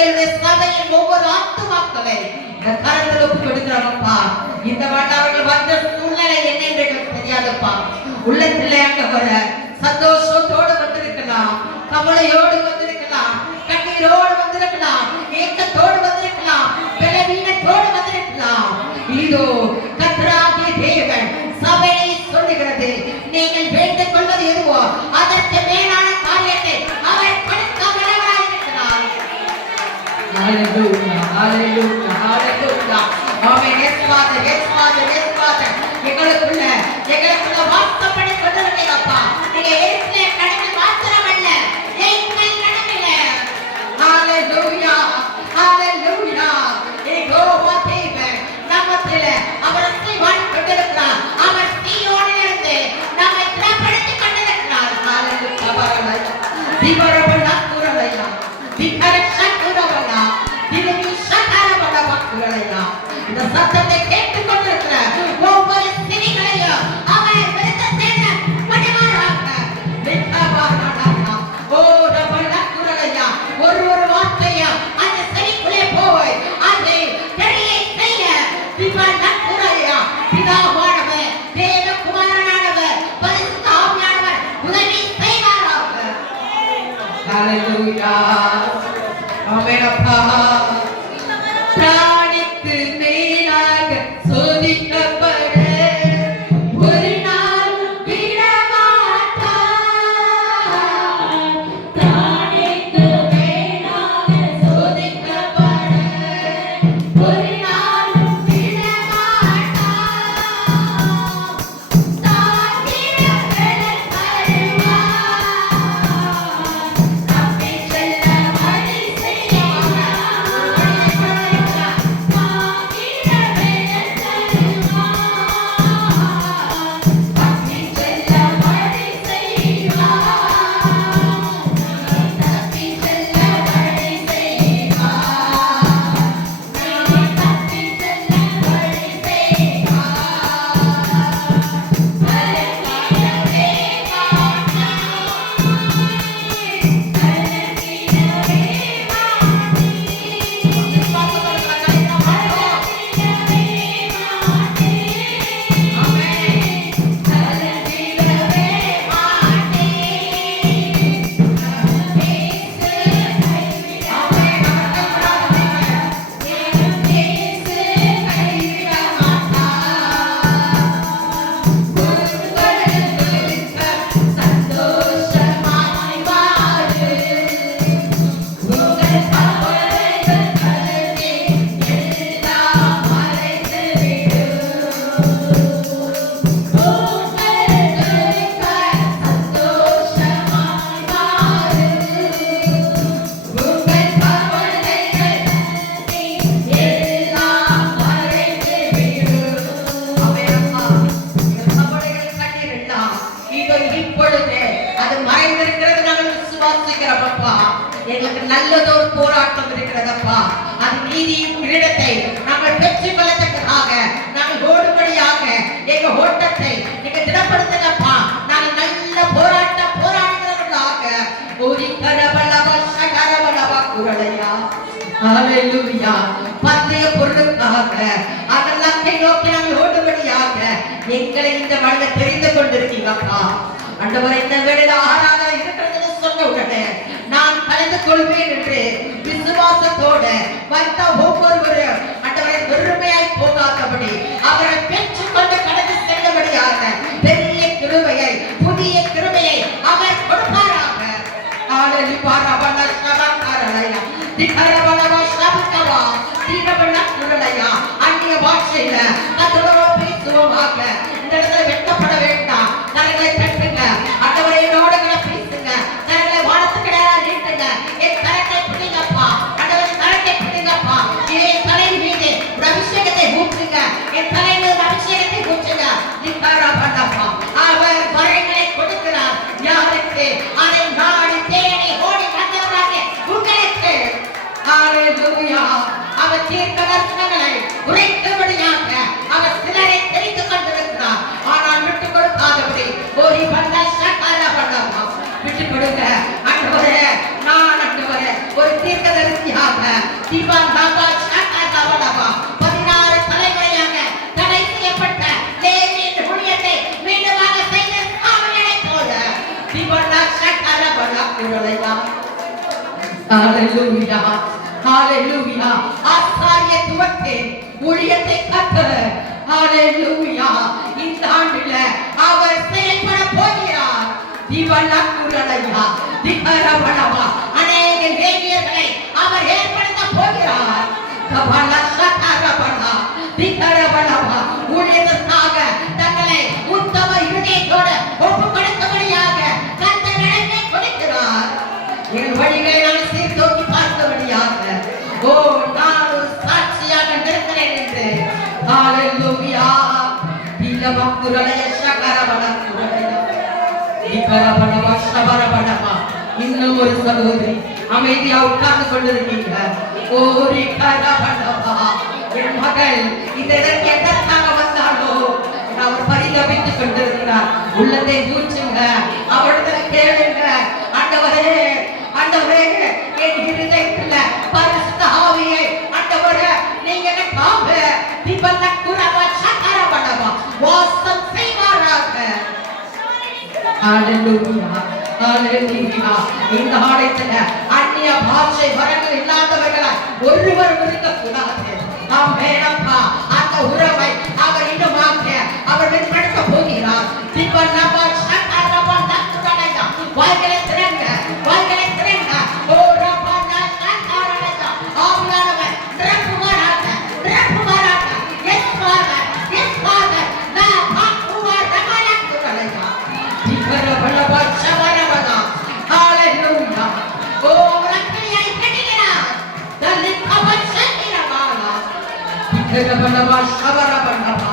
சபையின் ஒவ்வொரு ஆத்துமாக்களை இந்த கரத்தில் ஒப்பு கொடுக்கிறோம்ப்பா. இந்த அவர்கள் வந்த சூழ்நிலை என்ன என்று எங்களுக்கு தெரியாதுப்பா. உள்ளத்துல ஆண்டவரே சந்தோஷத்தோடு வந்திருக்கலாம், கவலையோடு வந்திருக்கலாம், கண்ணீரோடு வந்திருக்கலாம், ஏக்கத்தோடு வந்திருக்கலாம், பலவீனத்தோடு வந்திருக்கலாம். இதோ கர்த்தராகிய தேவன் சபையை சொல்லுகிறது, நீங்கள் வேண்டிக் கொள்வது எதுவோ அதற்கு மேலான காரியத்தை அவர் கொடுக்க வல்லவராயிருக்கிறார். ஹalleluya ஹalleluya ஹalleluya. ஆமென். yes father yes father yes father. எங்களுக்குள்ள வாசப்படி கொண்டிருக்கீங்கப்பா. நீங்க ஏற்கனவே கடந்து மாத்திரமல்ல, எங்கள் கடமையில. ஹalleluya ஹalleluya. யெகோவா தேவன் நம்மத்தில அவர் செய்வான் கொண்டிருக்கிறார். அவர் தீயோனிலிருந்து நம்மை திடப்படுத்திக் கொண்டிருக்கிறார். ஹalleluya பரவாயில்லை. திவரபலா குரலையா திகரஷகுரவலா திலவி சகரவலா குரலையா. இந்த சத்தத்தை கேட்டுக் கொண்டிருக்கிற ஒவ்வொரு சிறிகளையும் அவர் விருத்த சேர பணிவாராக விட்டபாரானா. ஓ ரபலா குரலையா ஒரு வார்த்தையா அந்த செடிக்குள்ளே போய் அதை தெரிய செய்ய திவரபலா குரலையா பிதாவானவர் தேவகுமாரனானவர் பரிசுத்த ஆவியானவர் உதவி செய்வாராக. ஹalleluya. ஆமென் அப்பா. பிராணிக்கு மேலாக சோதிக்கப்பட ஒரு நாள் விடமாட்டார். பிராணிக்கு மேலாக சோதிக்கப்பட ஒரு நாள் விடமாட்டார். தாங்கிட பலன் தருவார். தப்பி செல்ல வழி செய்வார். எங்களுக்கு நல்லதொரு போராட்டம் இருக்கிறதப்பா. அது நீதியின் கிரீடத்தை நாங்கள் பெற்றுக் கொள்ளத்தக்கதாக நாங்கள் ஓடும்படியாக எங்க ஓட்டத்தை நீங்க திடப்படுத்துங்கப்பா. நாங்கள் நல்ல போராடுகிறவர்களாக ஒரு கரவலவ சகரவலவ குரலையா. ஹalleluya. பந்தய பொருளுக்காக அதெல்லாத்தை நோக்கி நாங்கள் ஓடும்படியாக எங்களை இந்த மனித தெரிந்து கொண்டிருக்கீங்கப்பா. ஆண்டவரே இந்த வேளையில ஆராதனை இருக்கிறதுன்னு சொன்ன உடனே நான் கலந்து கொள்வேன் என்று விசுவாசத்தோட வந்த ஒவ்வொருவரும் ஆண்டவரை வெறுமையாய் போகாதபடி அவரை பெற்றுக்கொண்டு கடந்து செல்லும்படியாக பெரிய கிருபையை புதிய கிருபையை அவர் கொடுப்பாராக. ஹalleluya ரபல ஷபகரலையா திகரபலவ ஷபகவா திகரபல குரலையா. அந்நிய பாஷையில அதோட பேசுவோமாக. இந்த இடத்துல வெட்கப்பட வேண்டாம். தலைகளை தட்டுங்க. ஆண்டவரே என்னோட பேசுங்க. தலைகளை வானத்துக்கு நேரா நீட்டுங்க. என் கரத்தை பிடிங்கப்பா. ஆண்டவரே கரத்தை பிடிங்கப்பா. என் தலையின் மீது ஒரு அபிஷேகத்தை ஊற்றுங்க. என் தலையின் மீது அபிஷேகத்தை ஊற்றுங்க. நிப்பாரப்பா. அவர் வரங்களை கொடுக்கிறார். யாருக்கு? அதை நாடி தேடி ஓடி வந்தவராக உங்களுக்கு. ஹalleluya. அவர் தீர்க்கதரிசனங்களை உரைத்தபடியாக அவர் சிலரை தெரிந்து கொண்டிருக்கிறார். ஆனால் விட்டுக் கொடுக்காதபடி ஒரு பண்ட சகல பண்டமா விட்டுக் கொடுங்க. ஆண்டவரே நான் ஆண்டவரே ஒரு தீர்க்கதரிசியாக ஹalleluya ஹalleluya ஆசாரியத்துவத்தை ஊழியத்தை கர்த்தர் ஹalleluya இந்த ஆண்டில அவர் செயல்பட போகிறார். திவலக்குரலையா திகரவளவா அநேக லேவியர்களை அவர் ஏற்படுத்த போகிறார். கபலசகரவளா திகரவளவா ஊழியத்துக்காக தங்களை உத்தம இருதயத்தோடு ஒப்புக் கொடுக்கும்படியாக கர்த்தர் அழைப்பை கொடுக்கிறார். என் வழிகளை நான் சீர்தூக்கி பார்க்கும்படியாக ஓ நான் ஒரு சாட்சியாக நிற்கிறேன் என்று ஹalleluya திலவக்குரலைய சகரவளக்குரலையா திகரவளவா சபரவளவா. இன்னும் ஒரு சகோதரி அமைதியா உட்கார்ந்து கொண்டிருக்கீங்க. ஓரி கரவளவா என் மகள் இதற்கு எதற்காக வந்தாலோ அவர் பரிதபித்துக் கொண்டிருக்கிறார். உள்ளத்தை ஊற்றுங்க, அவரிடத்துல கேளுங்க. ஆண்டவரே ஆண்டவரே என் இருதயத்துல பரிசுத்த ஆவியை ஆண்டவரே நீங்க எனக்காக திபலக்குரவா சகரவளவா வாசம் செய்வாராக. ஹalleluya ஹalleluya. இந்த ஆலயத்துல அந்நிய பாஷை வரங்கள் இல்லாதவர்களாய் ஒருவரும் இருக்கக்கூடாது. ஆமென்ப்பா. அந்த உறவை அவர் இன்னுமாக அவர் வெளிப்படுத்த போகிறார். திபலவா சகரவா நக்குரலையா வாய்களை திறங்க, வாய்களை திறங்க. ஓ ரபனா சகரலையா ஆவியானவர் நிரப்புவாராக நிரப்புவாராக. எஸ் ஃபாதர் எஸ் ஃபாதர் நா பாக்குவா ரபலக்குரலையா திகரவளவா சபரவளா. ஹalleluya. ஓ ரக்கலியை கட்டிகிறார். தலிகவ சகிரவாலா திகரவளவா சபரவளா.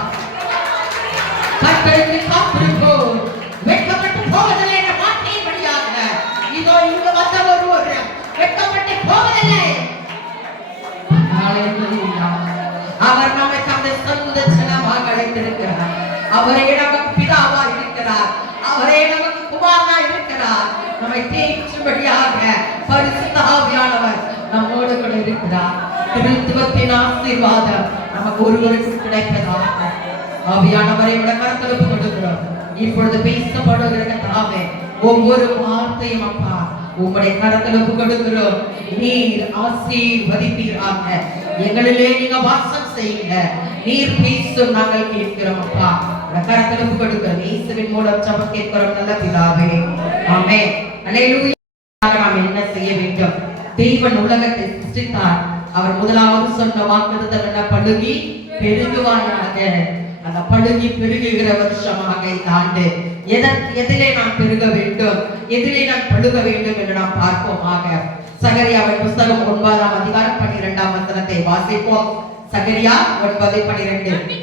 கர்த்தருக்கு காத்திருப்போ வெட்கப்பட்டு போவதில்லை என்ற வார்த்தையின்படியாக இதோ இங்கு வந்த ஒருவர் வெட்கப்பட்டு போவதில்லை. ஹalleluya. அவர் நம்மை தம்முடைய சொந்த ஜனமாக அழைத்திருக்கிறார். அவரே நமக்கு பிதாவா இருக்கிறார். அவரே நமக்கு குமாரனா இருக்கிறார். நம்மை தேற்றும்படியாக பரிசுத்த ஆவியானவர் நம்மோடு கூட இருக்கிறார். திருத்துவத்தின் ஆசீர்வாதம் நமக்கு ஒருவருக்கு கிடைப்பதாக. ஆவியானவரை விட கருத்தலுப்பு கொடுக்கிறோம். இப்பொழுது பேசப்படுகிற தாவே ஒவ்வொரு வார்த்தையும் அப்பா உங்களுடைய கருத்தலுப்பு கொடுக்கிறோம். நீர் ஆசீர்வதிப்பீராக. எங்களிலே நீங்க வாசம் செய்யுங்க. நீர் பேசும் நாங்கள் கேட்கிறோம் அப்பா. கருத்தலுப்பு கொடுக்கிறோம். இயேசுவின் மூலம் ஜெபம் கேட்கிறோம் நல்ல பிதாவே. ஆமென். அல்லேலூயா. நாம் என்ன செய்ய வேண்டும்? தேவன் உலகத்தை சிருஷ்டித்தார். அவர் முதலாவது சொன்ன வாக்குத்தத்தம் என்ன? பழுகி பெருகுவாயாக. அந்த பழுகி பெருகுகிற வருஷமாக இந்த ஆண்டு எதிலே நாம் பெருக வேண்டும், எதிலே நாம் பழுக வேண்டும் என்று நாம் பார்ப்போமாக. சகரியாவின் புஸ்தகம் 9ஆம் அதிகாரம் 12ஆம் வசனத்தை வாசிப்போம். சகரியா 9:12.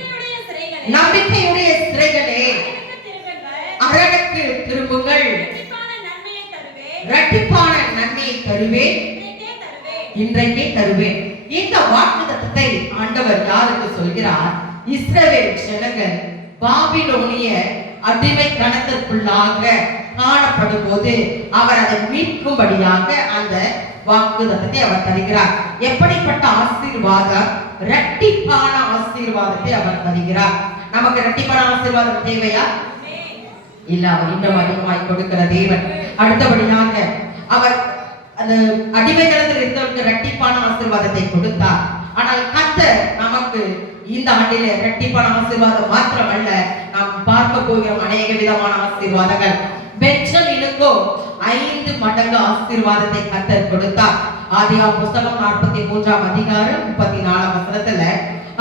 நம்பிக்கையுடைய சிறைகளே அரணுக்கு திரும்புங்கள், இரட்டிப்பான நன்மையை தருவேன், இன்றைக்கே தருவேன். இந்த வாக்குத்தத்தத்தை ஆண்டவர் யாருக்கு சொல்கிறார்? இஸ்ரவேல் ஜனங்கள் பாபிலோனிய அடிமை கணத்திற்குள்ளாக காணப்படும் போது அவர் அதை மீட்கும்படியாக அந்த வாக்குத்தத்தத்தை அவர் தருகிறார். எப்படிப்பட்ட ஆசீர்வாதம்? இரட்டிப்பான ஆசீர்வாதத்தை அவர் தருகிறார். நமக்கு இரட்டிப்பான ஆசீர்வாதம் தேவையா? இல்ல, அவர் இன்னும் அதிகமாய் கொடுக்கிற தேவன். அடுத்தபடியாக அவர் அந்த அடிமைகளத்தில் இருந்தவருக்கு இரட்டிப்பான ஆசீர்வாதத்தை கொடுத்தார். ஆனால் கர்த்தர் நமக்கு இந்த ஆண்டிலே இரட்டிப்பான ஆசீர்வாதம் மாத்திரமல்ல, நாம் பார்க்க போகிறோம் அநேக விதமான ஆசீர்வாதங்கள். பென்ஜமினுக்கோ 5 மடங்கு ஆசீர்வாதத்தை கர்த்தர் கொடுத்தார். ஆதியாகமம் புஸ்தகம் 43ஆம் அதிகாரம் 34ஆம் வசனத்துல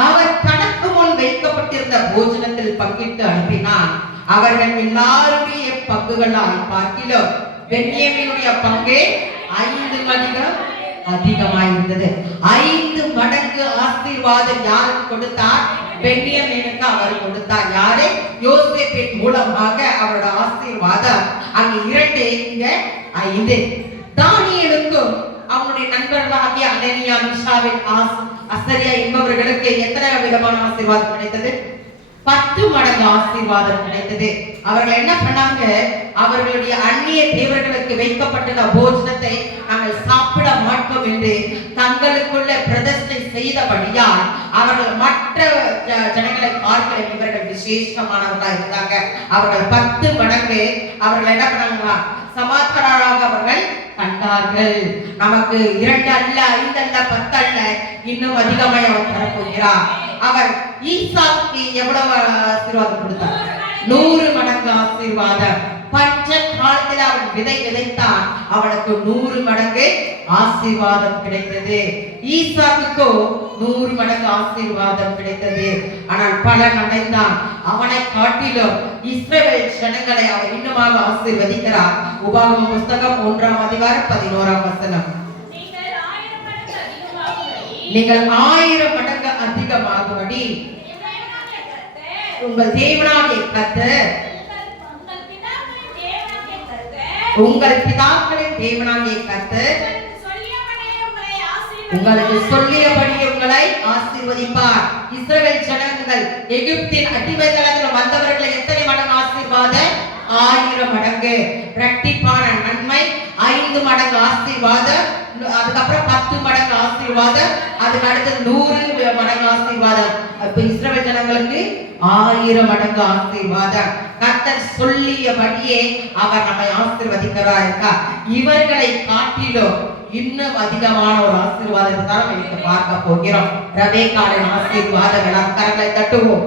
அவர் தனக்கு முன் வைக்கப்பட்டிருந்த போஜனத்தில் பங்கிட்டு அனுப்பினார். அவர்கள் எல்லாருடைய பங்குகளாய் பார்க்கிலும் பென்யமீனுடைய பங்கே 5 மடங்கு அதிகமாயிருந்தது. 5 மடங்கு ஆசீர்வாதம் யாருக்கு கொடுத்தார்? பென்யமீனுக்கு அவர் கொடுத்தார். யாரு? யோசேப்பின் மூலமாக அவரோட ஆசீர்வாதம் அங்க 2 இங்க 5. தானியேலுக்கும் அவனுடைய நண்பர்களாகிய அனனியா, மிஷாவேல், அசரியா என்பவர்களுக்கு எத்தனை விதமான ஆசீர்வாதம் கிடைத்தது? 10 மடங்கு ஆசீர்வாதம் கிடைத்தது. அவர்கள் என்ன பண்ணாங்க? அவர்களுடைய அந்நிய தேவர்களுக்கு வைக்கப்பட்ட போஜனத்தை நாங்கள் சாப்பிட மாட்டோம் என்று தங்களுக்குள்ள பிரதிஷ்டை செய்தபடியால் அவர்கள் மற்ற ஜனங்களை பார்க்கிற இவர்கள் விசேஷமானவர்களா இருந்தாங்க. அவர்கள் 10 மடங்கு அவர்கள் என்ன பண்ணாங்களா? சமாதானமாக அவர்கள் கண்டார்கள். நமக்கு 2 அல்ல, 5 அல்ல, 10 அல்ல, இன்னும் அதிகமாய் அவர் தரப்போகிறார். அவர் ஈசாக்கு எவ்வளவு ஆசீர்வாதம் கொடுத்தார்? 100 மடங்கு ஆசீர்வாதம். பஞ்ச காலத்தில் அவன் விதை விதைத்தான், அவனுக்கு 100 மடங்கு ஆசீர்வாதம் கிடைத்தது. ஈசாக்குக்கோ 100 மடங்கு ஆசீர்வாதம் கிடைத்தது. ஆனால் பலன் அடைந்தான். அவனை காட்டிலும் இஸ்ரவேல் ஜனங்களை அவர் இன்னுமாக ஆசீர்வதிக்கிறார். உபாகம புஸ்தகம் 1ஆம் அதிகாரம் 11ஆம் வசனம். நீங்கள் 1000 மடங்கு அதிகமாகும்படி உங்கள் தேவனாகிய கர்த்தர் உங்கள் பிதாக்களின் தேவனாகிய கர்த்தர் உங்களுக்கு சொல்லியபடி உங்களை ஆசீர்வதிப்பார். இஸ்ரவேல் ஜனங்கள் எகிப்தின் அடிமைத்தனத்தில் வந்தவர்களை எத்தனை மடங்கு ஆசீர்வாதம்? 1000 மடங்கு இரட்டிப்பான நன்மை, 5 மடங்கு ஆசீர்வாதம், அதுக்கப்புறம் 10 மடங்கு ஆசீர்வாதம், அதுக்கு அடுத்து 100 மடங்கு ஆசீர்வாதம். அப்ப இஸ்ரவேல் ஜனங்களுக்கு 1000 மடங்கு ஆசீர்வாதம். கர்த்தர் சொல்லியபடியே அவர் நம்மை ஆசீர்வதிக்கிறார். இவர்களை காட்டிலும் இன்னும் அதிகமான ஒரு ஆசீர்வாதத்தை தான் நம்ம பார்க்க போகிறோம். ரெபெக்காளின் ஆசீர்வாதம். கரங்களை தட்டுவோம்.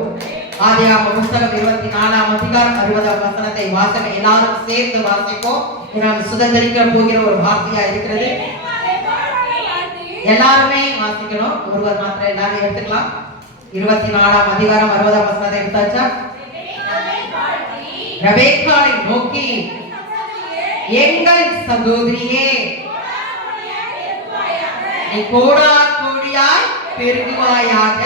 ஆதியாகம புஸ்தகம் 24ஆம் அதிகாரம் 60ஆம் வசனத்தை வாசிக்க எல்லாரும் சேர்ந்து வாசிப்போம். நாம் சுதந்திரிக்க போகிற ஒரு வார்த்தையா இருக்கிறது. எல்லாருமே வாசிக்கணும். ஒருவர் மாத்திரம் எல்லாரும் எடுத்துக்கலாம். 24ஆம் அதிகாரம் 60ஆம் வசனத்தை எடுத்தாச்சா? ரெபெக்காளை நோக்கி, எங்கள் சகோதரியே, நீ கோடா கோடியாய் பெருகுவாயாக,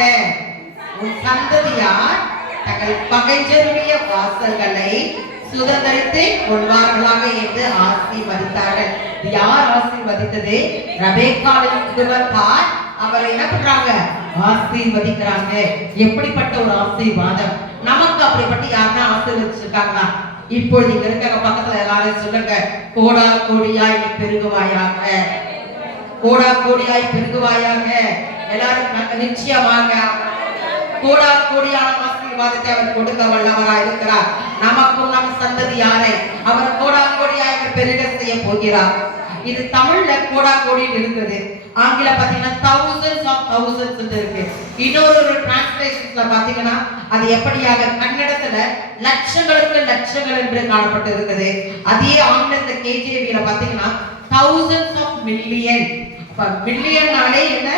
உன் சந்ததியார் தங்கள் பகைஞருடைய வாசல்களை சுதந்திரித்து கொள்வார்களாக என்று ஆசீர்வதித்தார்கள். யார் ஆசீர்வதித்தது? ரெபெக்காளின் குடும்பத்தார் அவரை என்ன பண்றாங்க? ஆசீர்வதிக்கிறாங்க. எப்படிப்பட்ட ஒரு ஆசீர்வாதம்! நமக்கு அப்படிப்பட்ட யாருன்னா ஆசீர்வதிச்சிருக்காங்களா? இப்பொழுது இங்க இருக்க பக்கத்துல எல்லாரும் சொல்லுங்க, கோடா கோடியாய் நீ பெருகுவாயாக, கோடா கோடியாய் பெருகுவாயாக. எல்லாரும் நிச்சயமாக கோடா கோடியான ஆசீர்வாதத்தை அவர் கொடுக்க வல்லவராய் இருக்கிறார். நமக்கும் நம் சந்ததியாரை அவர் கோடா கோடியாய் பெருக செய்ய போகிறார். இது தமிழ்ல கோடா கோடின்னு இருக்குது. ஆங்கில பாத்தீங்கன்னா thousands of thousands இருக்கு. இன்னொரு டிரான்ஸ்லேஷன்ஸ்ல பாத்தீங்கன்னா அது எப்படியாக கன்னடத்துல லட்சங்களுக்கு லட்சங்கள் என்று காணப்பட்டு இருக்குது. அதே ஆங்கிலத்துல KJVல பாத்தீங்கன்னா thousands of million. மில்லியன்னாலே என்ன?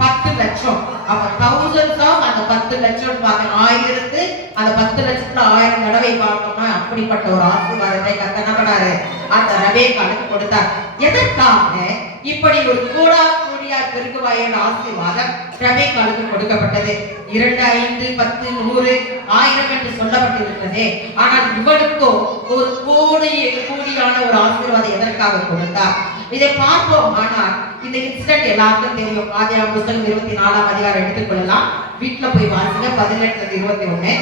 10 லட்சம். அப்ப thousands of அந்த 10 லட்சம் பாருங்க, 1000 அந்த 10 லட்சத்துல 1000 தடவை பார்த்தோம்னா அப்படிப்பட்ட ஒரு ஆசீர்வாதத்தை கர்த்தர் என்ன பண்ணாரு? அந்த ரெபெக்காளுக்கு கொடுத்தார். எதற்காக இப்படி ஒரு கோடா கோடியாய் பெருகுவாயின் ஆசீர்வாதம் ரெபெக்காளுக்கு கொடுக்கப்பட்டது? 2, 5, 10, 100, 1000 என்று சொல்லப்பட்டிருக்கிறது. ஆனால் இவனுக்கோ ஒரு கோடியான ஒரு ஆசீர்வாதம் எதற்காக கொடுத்தார்? இதை பார்ப்போம். ஆனால் இந்த இன்சிடென்ட் எல்லாருக்கும் தெரியும். ஆதியாகம புஸ்தகம் 24ஆம் அதிகாரம் எடுத்துக்கொள்ளலாம். வீட்டுல போய் வாசிங்க. 18-21.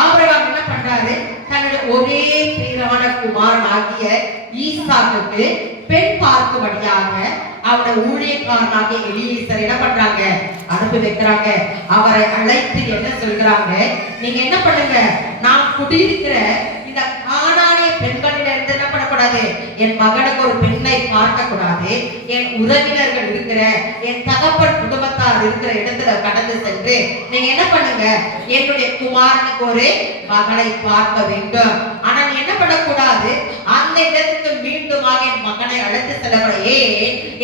ஆபிரகாம் என்ன பண்றாரு? தன்னுடைய ஒரே பேரான குமாரன் ஆகிய ஈசாக்குக்கு பெண் பார்க்கும்படியாக அவருடைய ஊழியக்காரனாகிய எலியேசர் என்ன பண்றாங்க? அனுப்பி வைக்கிறாங்க. அவரை அழைத்து என்ன சொல்கிறாங்க? நீங்க என்ன பண்ணுங்க, நான் குடியிருக்கிற இந்த கானானிய பெண்களிலிருந்து என்ன பண்ணக்கூடாது? என் மகனுக்கு ஒரு பெண்ணை பார்க்க கூடாது. என் உறவினர்கள் இருக்கிற, என் தகப்பன் குடும்பத்தார் இருக்கிற இடத்துல கடந்து சென்று நீங்க என்ன பண்ணுங்க, என்னுடைய குமாரனுக்கு ஒரு மகனை பார்க்க வேண்டும். ஆனால் என்ன பண்ணக்கூடாது? அந்த இடத்துக்கு மீண்டுமாக என் மகனை அழைத்து செல்லப்படையே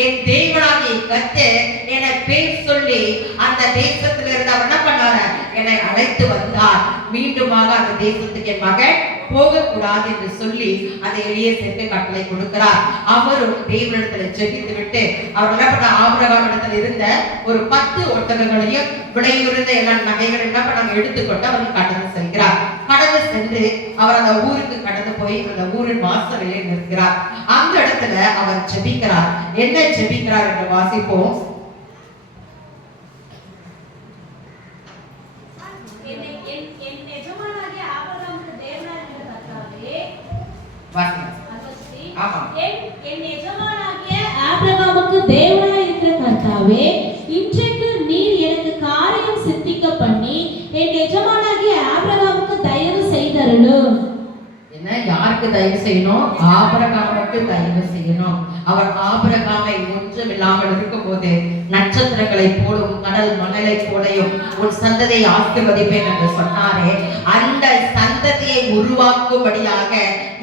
என் தேவனாகிய கர்த்தர் என்னை பேர் சொல்லி அந்த தேசத்திலிருந்து அவர் என்ன பண்ணாரு? என்னை அழைத்து வந்தார். மீண்டுமாக அந்த தேசத்துக்கு என் மகன் போகக்கூடாது என்று சொல்லி அந்த எலியேசருக்கு கட்டளை கொடுக்கிறார். அவரும் தேவனிடத்தில் ஜெபித்து விட்டு அவர் என்ன பண்ண? ஆபிரகாம் இடத்துல இருந்த ஒரு 10 ஒட்டகங்களையும் விலையுறந்த எல்லா நகைகள் என்ன பண்ண எடுத்துக்கொண்டு அவர் கடந்து செல்கிறார். கடந்து சென்று அவர் அந்த ஊருக்கு கடந்து போய் அந்த ஊரின் வாசலிலே நிற்கிறார். அந்த இடத்துல அவர் ஜெபிக்கிறார். என்ன ஜெபிக்கிறார் என்று வாசிப்போம். ஆபிரகாமுக்கு தேவனாய் இருக்கிற கர்த்தாவே, இன்றைக்கு நீர் எனக்கு காரியம் சித்திக்க பண்ணி என் எஜமானாகிய ஆபிரகாமுக்கு தயவு செய்தருளும். என்ன? யார் யாருக்கு தயவு செய்யணும்? ஆபிரகாமுக்கு தயவு செய்யணும். அவர் ஆபிரகாமை ஒன்றுமில்லாமல் இருக்கும் போது நட்சத்திரங்களை போலும் கடல் மணலை போலையும் உன் சந்ததியை ஆசீர்வதிப்பேன் என்று சொன்னாரே, அந்த சந்ததியை உருவாக்கும்படியாக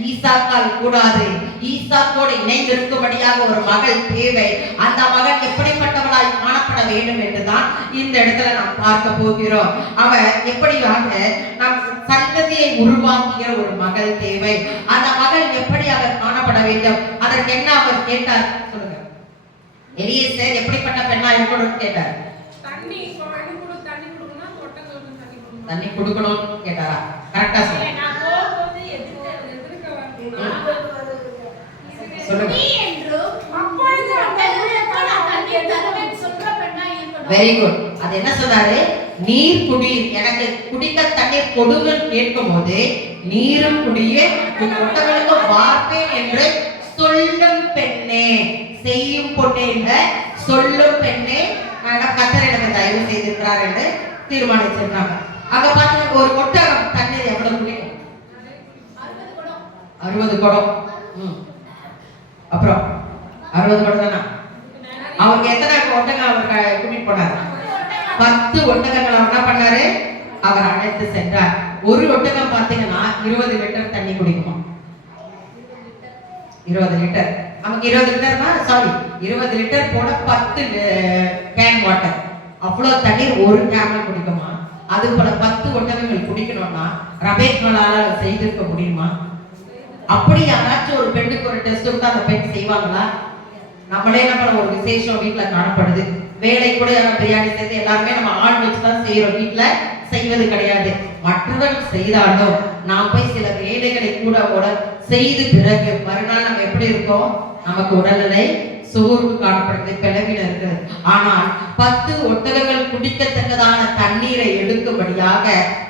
ஈசாக்கால் கூடாது, ஈசாக்கோடு இணைந்திருக்கும்படியாக ஒரு மகள் தேவை. அந்த மகள் எப்படிப்பட்டவளாய் காணப்பட வேண்டும் என்றுதான் இந்த இடத்துல நாம் பார்க்க போகிறோம். அவன் எப்படியாக நம் சந்ததியை உருவாக்குகிற ஒரு மகள் தேவை. அந்த மகள் எப்படியாக காணப்பட வேண்டும்? அதற்கு என்ன அவர் கேட்டார் சொல்லுங்க. எலியேசர் எப்படிப்பட்ட பெண்ணா இருக்கணும்னு கேட்டார். தண்ணி கொடுக்கணும்னு கேட்டாரா? கரெக்டா சொல்லுங்க. Very good. அது என்ன சொன்னாரு? நீர் குடி, எனக்கு குடிக்க தண்ணீர் கொடுங்கன்னு கேட்கும் போது நீரும் குடியே ஒட்டகளுக்கு வார்ப்பேன் என்று சொல்லும் பெண்ணே, செய்யும் பொண்ணே இல்ல, சொல்லும் பெண்ணே கர்த்தர் எனக்கு தயவு செய்திருக்கிறார் என்று தீர்மானிச்சிருக்காங்க. அங்க பாத்தீங்கன்னா ஒரு ஒட்டகம் தண்ணீர் எவ்வளவு குடிக்கும்? 60 குடம். அப்புறம் 60 குடம் தானா? அவங்க எத்தனை ஒட்டகம் அவர் கூட்டிட்டு போனார்? 10 ஒட்டகங்கள் அவர் என்ன பண்ணாரு? அவர் அழைத்து சென்றார். ஒரு ஒட்டகம் பாத்தீங்கன்னா 20 லிட்டர் தண்ணி குடிக்குமா? 20 லிட்டர். நமக்கு 20 லிட்டர்னா சாரி 20 லிட்டர் போட 10 கேன் வாட்டர். அவ்வளவு தண்ணீர் ஒரு கேன் குடிக்குமா? அது போல 10 ஒட்டகங்கள் குடிக்கணும்னா ரபேக்காளால செய்திருக்க முடியுமா? அப்படி யாராச்சும் ஒரு பெண்ணுக்கு ஒரு டெஸ்ட் கொடுத்தா அந்த பெண் செய்வாங்களா? நம்மளே என்ன பண்ண, ஒரு விசேஷம் வீட்டுல காணப்படுது, வேலை கூட பிரியாணி செய்து எல்லாருமே நம்ம ஆள் வச்சுதான் செய்யறோம், வீட்டுல செய்வது கிடையாது. மற்றவர்கள் செய்தாலும் நாம் போய் சில வேலைகளை கூட செய்து பிறகு மறுநாள் நம்ம எப்படி இருக்கோம்? நமக்கு உடல்நிலை சோர்வு காணப்படுறது, பிளவின இருக்கிறது. ஆனால் 10 ஒட்டகங்கள் குடிக்கத்தக்கதான தண்ணீரை எடுக்கும்படியாக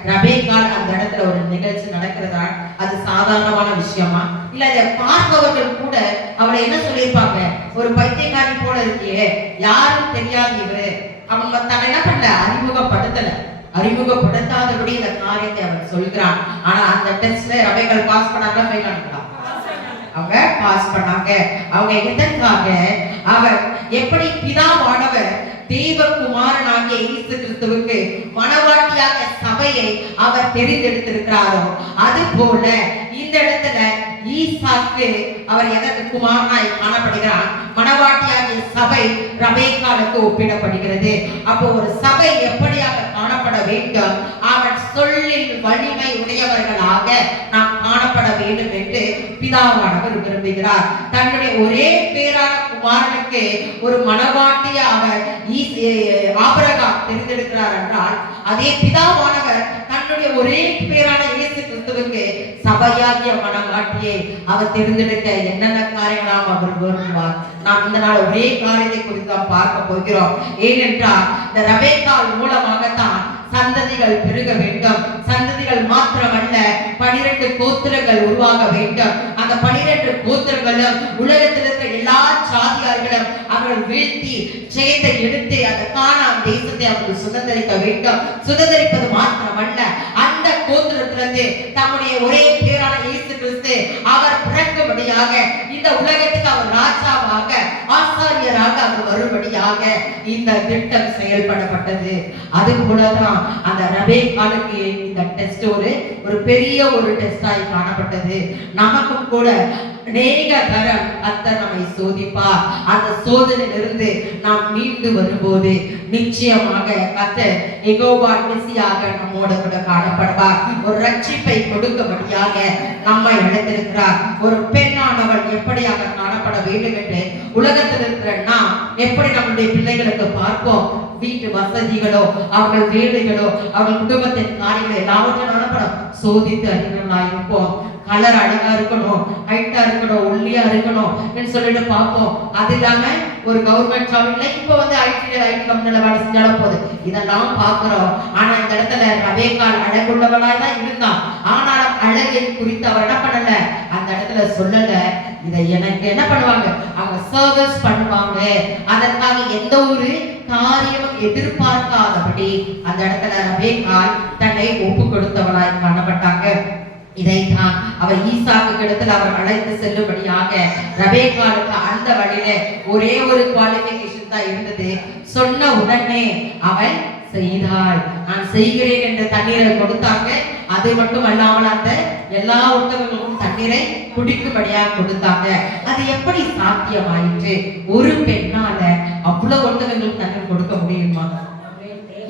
ரபேக்காள் அந்த இடத்துல ஒரு நிகழ்ச்சி நடக்கிறதா? அது சாதாரணமான விஷயமா? இல்ல இதை பார்ப்பவர்கள் கூட அவளை என்ன சொல்லியிருப்பாங்க? ஒரு பைத்தியக்காரி போல இருக்கியே, யாரும் தெரியாது இவரு. அவங்க தன்னை என்ன பண்ணல, அறிமுகப்படுத்தாதபடி இந்த காரியத்தை அவர் சொல்கிறான். ஆனா அந்த டெஸ்ட்ல ரபேக்காள் பாஸ் பண்ணாங்களா, ஃபெயில் ஆனாங்களா? அவங்க பாஸ் பண்ணாங்க. அவங்க எதற்காக? அவர் எப்படி பிதாவானவர் தேவகுமாரனாகிய இயேசு கிறிஸ்துவுக்கு மனவாட்டியாக சபையை அவர் தெரிந்தெடுத்திருக்கிறாரோ, அது போல இந்த இடத்துல ஈசாக்கு அவர் எதற்கு குமாரனாய் காணப்படுகிறார்? மனவாட்டியாகிய சபை ரபேக்காளுக்கு ஒப்பிடப்படுகிறது. அப்போ ஒரு சபை எப்படியாக காணப்பட வேண்டும்? அவர் சொல்லில் வலிமை உடையவர்களாக நாம் காணப்பட வேண்டும் என்று பிதாவானவர் விரும்புகிறார். தன்னுடைய ஒரே பேரான குமாரனுக்கு ஒரு மனவாட்டிய அவர் ஆபிரகாம் தெரிந்தெடுக்கிறார் என்றால், அதே பிதாவானவர் தன்னுடைய ஒரே பேரான இயேசு கிறிஸ்துவுக்கு சபையாகிய மனவாட்டியை அவர் தெரிந்தெடுக்க என்னென்ன காரியங்களாம் அவர் விரும்புவார். நாம் இந்த நாள் ஒரே காரியத்தை குறித்து தான் பார்க்க போகிறோம். ஏனென்றால் இந்த ரபேக்காள் மூலமாகத்தான் சந்ததிகள் பெருக வேண்டும். சந்ததிகள் மாத்திரமல்ல, 12 கோத்திரங்கள் உருவாக வேண்டும். அந்த 12 கோத்திரங்களும் உலகத்தில் இருக்கிற எல்லா சாதியார்களும் அவர்கள் வீழ்த்தி ஜெயத்தை எடுத்து அந்த கானான் தேசத்தை அவர்கள் சுதந்திரிக்க வேண்டும். சுதந்திரிப்பது மாத்திரமல்ல, அந்த கோத்திரத்திலிருந்து தம்முடைய ஒரே பேரான இயேசு கிறிஸ்து அவர் பிறக்கும்படியாக, இந்த உலகத்துக்கு அவர் ராஜாவாக ஆசாரியராக அவர் வரும்படியாக இந்த திட்டம் செயல்படப்பட்டது. அது போலதான் அந்த ரபேக்காளுக்கு இந்த டெஸ்ட் ஒரு பெரிய ஒரு டெஸ்டாய் காணப்பட்டது. நமக்கும் கூட அநேக தரம் கர்த்தர் நம்மை சோதிப்பார். அந்த சோதனையிலிருந்து நாம் மீண்டு வரும்போது நிச்சயமாக கர்த்தர் யெகோவா நிசியாக நம்மோடு கூட காணப்படுவார். ஒரு ரட்சிப்பை கொடுக்கும்படியாக நம்மை அழைத்திருக்கிறார். ஒரு பெண்ணானவள் எப்படியாக காணப்பட வேண்டும் என்று உலகத்தில் இருக்கிற நாம் எப்படி நம்முடைய பிள்ளைகளுக்கு பார்ப்போம்? வீட்டு வசதிகளோ, அவர்கள் வேலைகளோ, அவர்கள் குடும்பத்தின் காரியங்கள் எல்லாவற்றையும் நடப்படும் சோதித்து அறிஞர்களாக இருப்போம். கலர் அழகா இருக்கணும், ஹைட்டா இருக்கணும், ஒல்லியா இருக்கணும் சொல்லிட்டு பார்ப்போம். அது இல்லாம ஒரு கவர்மெண்ட் ஜாப் இல்லை, இப்ப ஐடி கம்பெனில வேலை செஞ்சாலும் போது இதெல்லாம் பார்க்கிறோம். ஆனா இந்த இடத்துல ரபேக்காள் அழகுள்ளவளாய் தான் இருந்தான். ஆனாலும் அழகை குறித்து அவர் என்ன பண்ணல, அந்த இடத்துல சொல்லல. இதை எனக்கு என்ன பண்ணுவாங்க, அவங்க சர்வீஸ் பண்ணுவாங்க. அதற்காக எந்த ஒரு காரியமும் எதிர்பார்க்காதபடி அந்த இடத்துல ரபேக்காள் தன்னை ஒப்பு கொடுத்தவளாய் காணப்பட்டாங்க. இதைத்தான் அவர் ஈசாக்கு இடத்துல அவர் அழைத்து செல்லும்படியாக ரெபெக்காளுக்கு அந்த வழியில ஒரே ஒரு குவாலிஃபிகேஷன் தான் இருந்தது. சொன்ன உடனே அவள் செய்தாள். நான் செய்கிறேன் என்ற தண்ணீரை கொடுத்தாங்க. அது மட்டும் அல்லாமல் அந்த எல்லா ஒட்டகங்களுக்கும் தண்ணீரை குடிக்கும்படியாக கொடுத்தாங்க. அது எப்படி சாத்தியமாயிற்று? ஒரு பெண்ணால அவ்வளவு ஒட்டகங்களுக்கு தண்ணீர் கொடுக்க முடியுமா?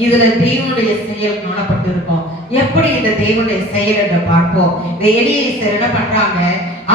இதுல தேவனுடைய செயல் காணப்பட்டு இருக்கும். எப்படி இந்த தேவனுடைய செயல் என்று பார்ப்போம். இந்த எலியேசர் என்ன பண்றாங்க,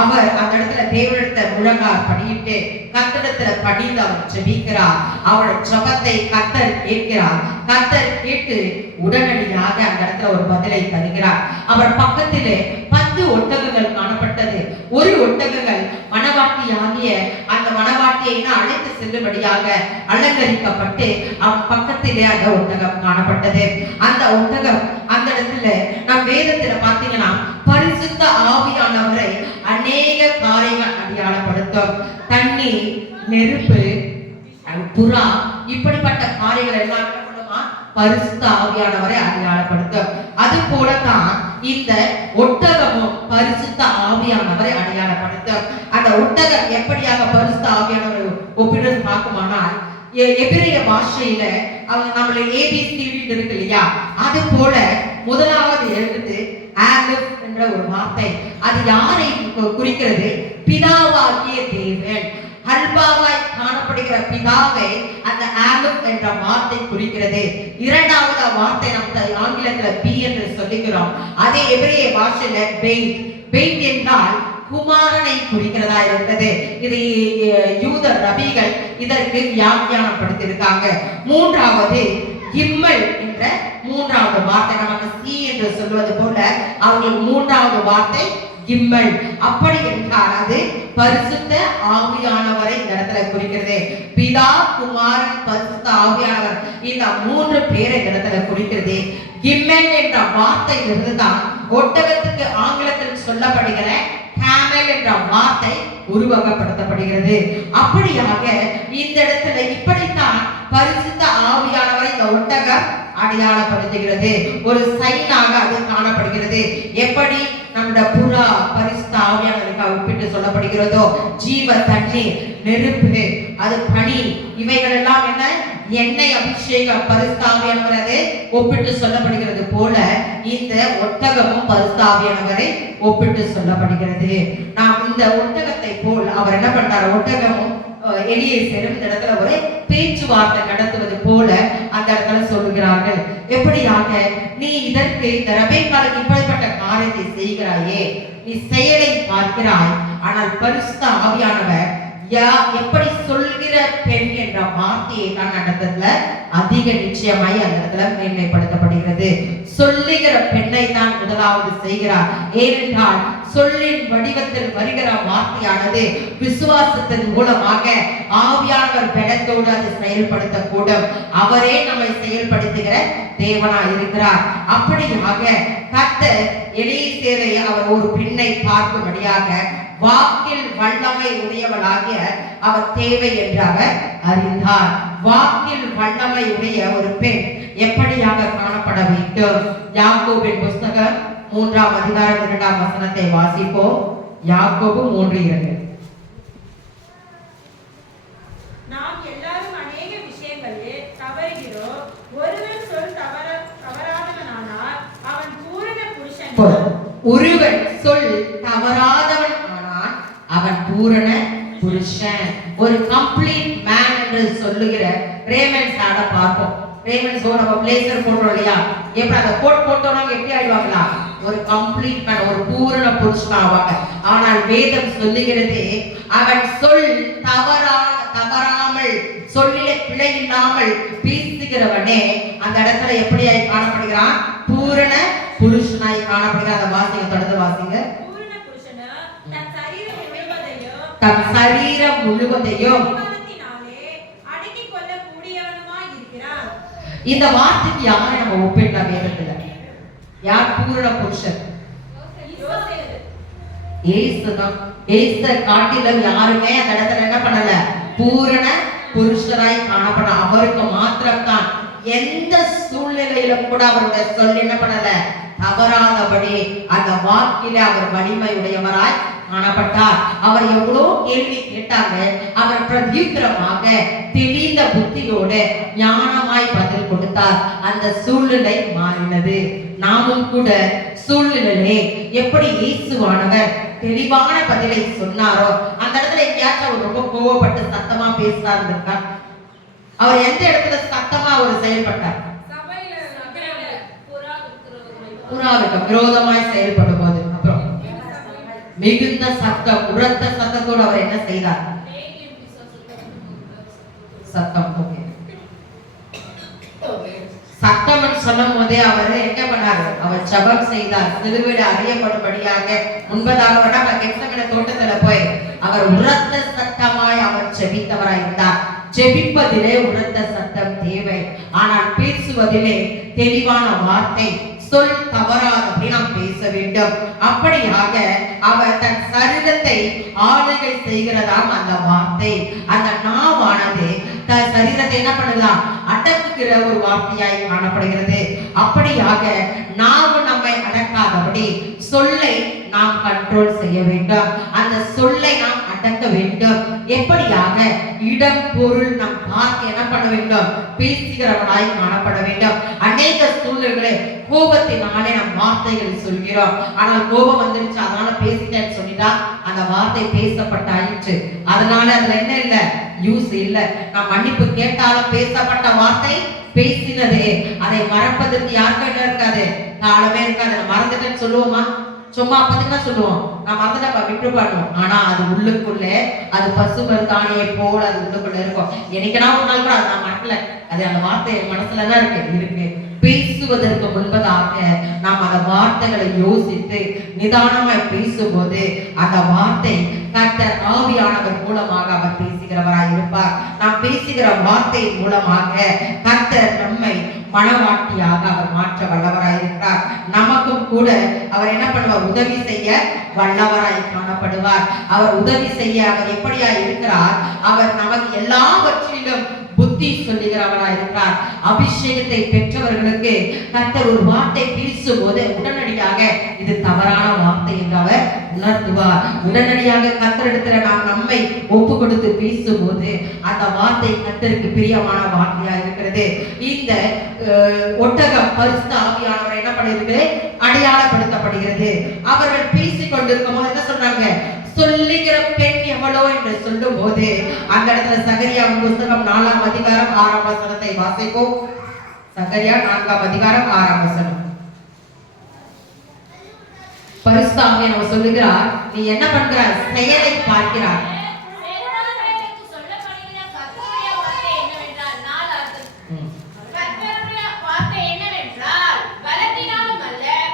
அவர் அந்த இடத்துல தேவனிடத்தை முழங்கால் படியிட்டு கர்த்தரிடத்துல படிந்து அவர் ஜெபிக்கிறார். அவருடைய ஜெபத்தை கர்த்தர் கேட்கிறார். கர்த்தர் கேட்டு உடனடியாக அந்த இடத்துல ஒரு பதிலை தருகிறார். அவர் பக்கத்திலே 10 ஒட்டகங்கள் காணப்பட்டது. ஒரு ஒட்டகங்கள் மணவாட்டியாகிய அந்த மணவாட்டியை அழைத்து செல்லும்படியாக அலங்கரிக்கப்பட்டு அவன் பக்கத்திலே அந்த ஒட்டகம் காணப்பட்டது. அந்த ஒட்டகம் அந்த இடத்துல நம் வேதத்துல பாத்தீங்கன்னா பரிசுத்த ஆவியானவரை அநேக காரியங்கள் அடையாளப்படுத்தும். தண்ணி, நெருப்பு, புறா, இப்படிப்பட்ட காரியங்கள் எல்லாம் பரிசுத்த ஆவியானவரை அடையாளப்படுத்தும். அது போலதான் இந்த ஒட்டகமும் பரிசுத்த ஆவியானவரை அடையாளப்படுத்தும். அந்த ஒட்டகம் எப்படியாக பரிசுத்த ஆவியானவரை ஒப்பிட்டு பார்க்குமானால், எபிரேய பாஷையில அவங்க நம்மள ABCD இருக்கு இல்லையா, அது போல முதலாவது எழுத்து ஆலிப் என்ற ஒரு வார்த்தை. அது யாரை குறிக்கிறது? பிதாவாகிய தேவன். அல்பாவாய் காணப்படுகிற பிதாவை அந்த ஆலிப் என்ற வார்த்தை குறிக்கிறது. இரண்டாவது வார்த்தை நம்ம ஆங்கிலத்துல பி என்று சொல்லுகிறோம். அதே எபிரேய பாஷையில பெய்த். பெய்த் என்றால் குமாரனை குறிக்கிறதா இருக்கிறது. இது யூத ரபிகள் இதற்கு வியாக்கியானப்படுத்தியிருக்காங்க. மூன்றாவது கிம்மல் என்ற மூன்றாவது வார்த்தை, நமக்கு சி என்று சொல்வது போல அவங்களுக்கு மூன்றாவது வார்த்தை கிம்மல். அப்படி என்றால் அது பரிசுத்த ஆவியானவரை இந்த இடத்துல குறிக்கிறது. பிதா, குமாரன், பரிசுத்த ஆவியானவர், இந்த 3 பேரை இந்த இடத்துல குறிக்கிறது. கிம்மல் என்ற வார்த்தையிலிருந்து தான் ஒட்டகத்துக்கு ஆங்கிலத்தில் சொல்லப்படுகிற கேமல் என்ற வார்த்தை உருவகப்படுத்தப்படுகிறது. அப்படியாக இந்த இடத்துல இப்படித்தான் பரிசுத்த ஆவியானவரை இந்த ஒட்டகம் அடையாளப்படுத்துகிறது. ஒரு சைனாக அது காணப்படுகிறது. எப்படி நம்முடைய புறா பரிசுத்த ஆவியானவருக்கு ஒப்பிட்டு சொல்லப்படுகிறதோ, ஜீவ தண்ணீர், நெருப்பு, அது பனி, இவைகள் எல்லாம் என்ன, எண்ணெய் அபிஷேகம், பரிசுத்த ஆவியானவர் அது ஒப்பிட்டு சொல்லப்படுகிறது போல இந்த ஒட்டகமும் பரிசுத்த ஆவியானவரை ஒப்பிட்டு சொல்லப்படுகிறது. நாம் இந்த ஒட்டகத்தை போல் அவர் என்ன பண்றாரு, ஒட்டகமும் எலியேசரும் இந்த இடத்துல ஒரு பேச்சுவார்த்தை நடத்துவது போல அந்த இடத்துல சொல்லுகிறார்கள். எப்படியாக நீ இதற்கு இந்த ரெபெக்காளுக்கு இப்படிப்பட்ட காரியத்தை செய்கிறாயே, நீ செயலை பார்க்கிறாய், ஆனால் பரிசுத்த ஆவியானவர் எப்படி சொல்கிற பெண் என்ற வார்த்தையை தான் நடந்ததுல அதிக நிச்சயமாய் அந்த இடத்துல மேன்மைப்படுத்தப்படுகிறது. சொல்லுகிற பெண்ணை தான் முதலாவது செய்கிறார். ஏனென்றால் சொல்லின் வடிவத்தில் வருகிற வார்த்தையானது விசுவாசத்தின் மூலமாக ஆவியானவர் பலத்தோடு அது செயல்படுத்தக்கூடும். அவரே நம்மை செயல்படுத்துகிற தேவனா இருக்கிறார். அப்படியாக கர்த்தர் எலியேசரை அவர் ஒரு பெண்ணை பார்க்கும்படியாக வாக்கில் வல்லமை உடையவளாகிய அவர் தேவை என்று அவர் அறிந்தார். வாக்கில் வல்லமை உடைய ஒரு பெண் எப்படியாக காணப்பட வேண்டும்? யாக்கோபின் புஸ்தகம் 3ஆம் அதிகாரம் 2ஆம் வசனத்தை வாசிப்போம். யாக்கோபு 3:2. நாம் எல்லாரும் அநேக விஷயங்களில் தவறுகிறோம். ஒருவன் சொல் தவறாதவனானால் அவன் பூரண புருஷன். ஒருவன் சொல் தவறாதவன் ஆனால் அவன் பூரண புருஷன். ஒரு கம்ப்ளீட் மேன் என்று சொல்லுகிற ரேமண்ட்ஸ் ஆட பார்ப்போம். ரேமண்ட்ஸ் நம்ம பிளேசர் போடுறோம் இல்லையா, எப்படி அந்த கோட் போட்டோம்னா எப்படி ஆயிடுவாங்களா, ஒரு கம்ப்ளீட் மேன், ஒரு பூரண புருஷன் ஆவாங்க. ஆனால் வேதம் சொல்லுகிறது அவன் சொல் தவறாமல், சொல்லிலே பிழை இல்லாமல் பேசுகிறவனே அந்த இடத்துல எப்படியாய் காணப்படுகிறான்? பூரண புருஷனாய் காணப்படுகிறான். அந்த வாசிங்க, தொடர்ந்து வாசிங்க. பூரண புருஷன் தன் சரீரம் முழுவதையும் அடக்கிக் கொள்ள கூடியவனுமாய் இருக்கிறான். இந்த வார்த்தைக்கு யாரை நம்ம ஒப்பிடலாம் வேதத்துல? யார் பூரண புருஷன்? இயேசுதான். இயேசு காட்டிலும் யாருமே அந்த இடத்துல என்ன பண்ணல, பூரண புருஷராய் காணப்பட அவருக்கு மாத்திரம்தான் எந்த சூழ்நிலையிலும் கூட அவருடைய சொல் என்ன பண்ணல, தவறாதபடி அந்த வாக்கில அவர் வலிமை உடையவராய் காணப்பட்டார். அவர் எவ்வளோ கேள்வி கேட்டாங்க, அவர் பிரத்யுத்தரமாக தெளிந்த புத்தியோடு ஞானமாய் பதில் கொடுத்தார். அந்த சூழ்நிலை மாறினது. நாமும் கூட சூழ்நிலை எப்படி இயேசுவானவர் தெளிவான பதிலை சொன்னாரோ அந்த இடத்துல எங்கேயாச்சும் அவர் ரொம்ப கோவப்பட்டு சத்தமா பேசுறாரு இருக்கா? அவர் எந்த இடத்துல சத்தமா அவர் செயல்பட்டார்? புறாவுக்கு விரோதமாய் செயல்படும் போது, அப்புறம் மிகுந்த சத்தம், உரத்த சத்தத்தோடு அவர் என்ன செய்தார்? சத்தம். சத்தம் சொல்லும் போதே அவர் என்ன பண்ணாரு? அவர் ஜெபம் செய்தார். சிலுவையில் அறியப்படும்படியாக முன்பதாக கெத்செமனே தோட்டத்துல போய் அவர் உரத்த சத்தமாய் அவர் ஜெபித்தவராய் இருந்தார். ஜெபிப்பதிலே உரத்த சத்தம் தேவை. ஆனால் பேசுவதிலே தெளிவான வார்த்தை, சொல் தவறாதபடி நாம் பேச வேண்டும். அப்படியாக அவர் தன் சரீரத்தை ஆளுகை செய்கிறதாம் அந்த வார்த்தை. அந்த நாவானது தன் சரீரத்தை என்ன பண்ணலாம்? அடக்குகிற ஒரு வார்த்தையாய் காணப்படுகிறது. அப்படியாக நாவு நம்மை அடக்காதபடி சொல்லை நாம் கண்ட்ரோல் செய்ய வேண்டும். அந்த சொல்லை நாம் அடக்க வேண்டும். எப்படியாக? இடம் பொருள் நம் பார்த்து என்ன பண்ண வேண்டும்? பேசுகிறவனாய் காணப்பட வேண்டும். அநேக சூழ்நிலைகளை கோபத்தினாலே நம் வார்த்தைகளை சொல்கிறோம். ஆனால் கோபம் வந்துருச்சு அதனால பேசிட்டேன்னு சொல்லிட்டா அந்த வார்த்தை பேசப்பட்டாயிற்று. அதனால அதுல என்ன இல்ல? யூஸ் இல்ல. நாம் மன்னிப்பு கேட்டாலும் பேசப்பட்ட வார்த்தை பேசினதே. அதை மறப்பதற்கு யாருக்கும் இருக்காது, காலமே இருக்காது. மறந்துட்டேன்னு சொல்லுவோமா? சும்மா அப்பதுக்கு சொல்லுவோம், நான் மறந்துட்டா விட்டு பண்ணுவோம். ஆனா அது உள்ளுக்குள்ளே அது பசு மருதாணியை போல அது உள்ளுக்குள்ள இருக்கும். என்னைக்குனா ஒரு நாள் கூட அது நான் மறக்கல, அது அந்த வார்த்தை என் மனசுலதான் இருக்கு. பேசுவதற்கு முன்பதாக நாம் அந்த வார்த்தைகளை யோசித்து நிதானமாய் பேசும்போது அந்த வார்த்தை கர்த்தர் ஆவியானவர் மூலமாக அவர் பேசுகிறவராய் இருப்பார். நாம் பேசுகிற வார்த்தை மூலமாக கர்த்தர் நம்மை மனவாட்டியாக அவர் மாற்ற வல்லவராய் இருக்கிறார். நமக்கும் கூட அவர் என்ன பண்ணுவார்? உதவி செய்ய வல்லவராய் காணப்படுவார். அவர் உதவி செய்ய அவர் எப்படியா இருக்கிறார்? அவர் நமக்கு எல்லாவற்றிலும் புத்தி சொல்லுகிறவராய் இருக்கிறார். அபிஷேகத்தை பெற்றவர்களுக்கு கர்த்தர் ஒரு வார்த்தை பேசும்போது உடனடியாக இது தவறான வார்த்தை என்று அவர் உணர்த்துவார். உடனடியாக கர்த்தரிடத்துல நாம் நம்மை ஒப்பு கொடுத்து பேசும்போது அந்த வார்த்தை கர்த்தருக்கு பிரியமான வார்த்தையா இருக்கிறது. இந்த ஒட்டகம் பரிசுத்த ஆவியானவர் என்ன பண்ணிருக்கு? அடையாளப்படுத்தப்படுகிறது. அவர்கள் பேசிக் கொண்டிருக்கும் போது என்ன சொல்றாங்க? சொல்லுகிற பெண் எவளோ என்று சொல்லும் போது அந்த இடத்துல சகரியா புஸ்தகம் 4ஆம் அதிகாரம் 6ஆம் வசனத்தை வாசிப்போம். சகரியா 4ஆம் அதிகாரம் 6ஆம் வசனம். பரிசுத்த ஆவியானவர் சொல்லுகிறார், நீ என்ன பண்றாய்? செயலை பார்க்கிறாய்.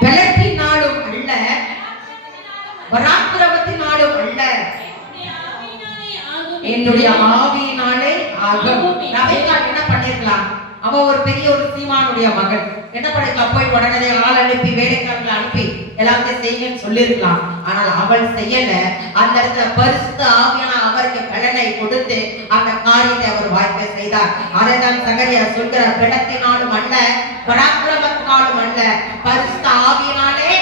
பலத்தினாலும் அல்ல, பராக்கிரமத்தினாலும் அல்ல, என்னுடைய ஆவியினாலே ஆகும். ரபேக்காள் என்ன பண்ணிருக்கலாம்? அவ ஒரு பெரிய ஒரு சீமானுடைய மகன். என்ன பண்ணிருக்கலாம்? போய் உடனே ஆள் அனுப்பி வேலைக்காரங்களை அனுப்பி எல்லாத்தையும் செய்யுன்னு சொல்லிருக்கலாம். ஆனால் அவள் செய்யல. அந்த இடத்துல பரிசுத்த ஆவியான அவருக்கு பலனை கொடுத்து அந்த காரியத்தை அவர் வாய்ப்பை செய்தார். அதைதான் சகரியா சொல்கிறார், பலத்தினாலும் அல்ல, பராக்கிரமத்தினாலும் அல்ல, பரிசுத்த ஆவியினாலே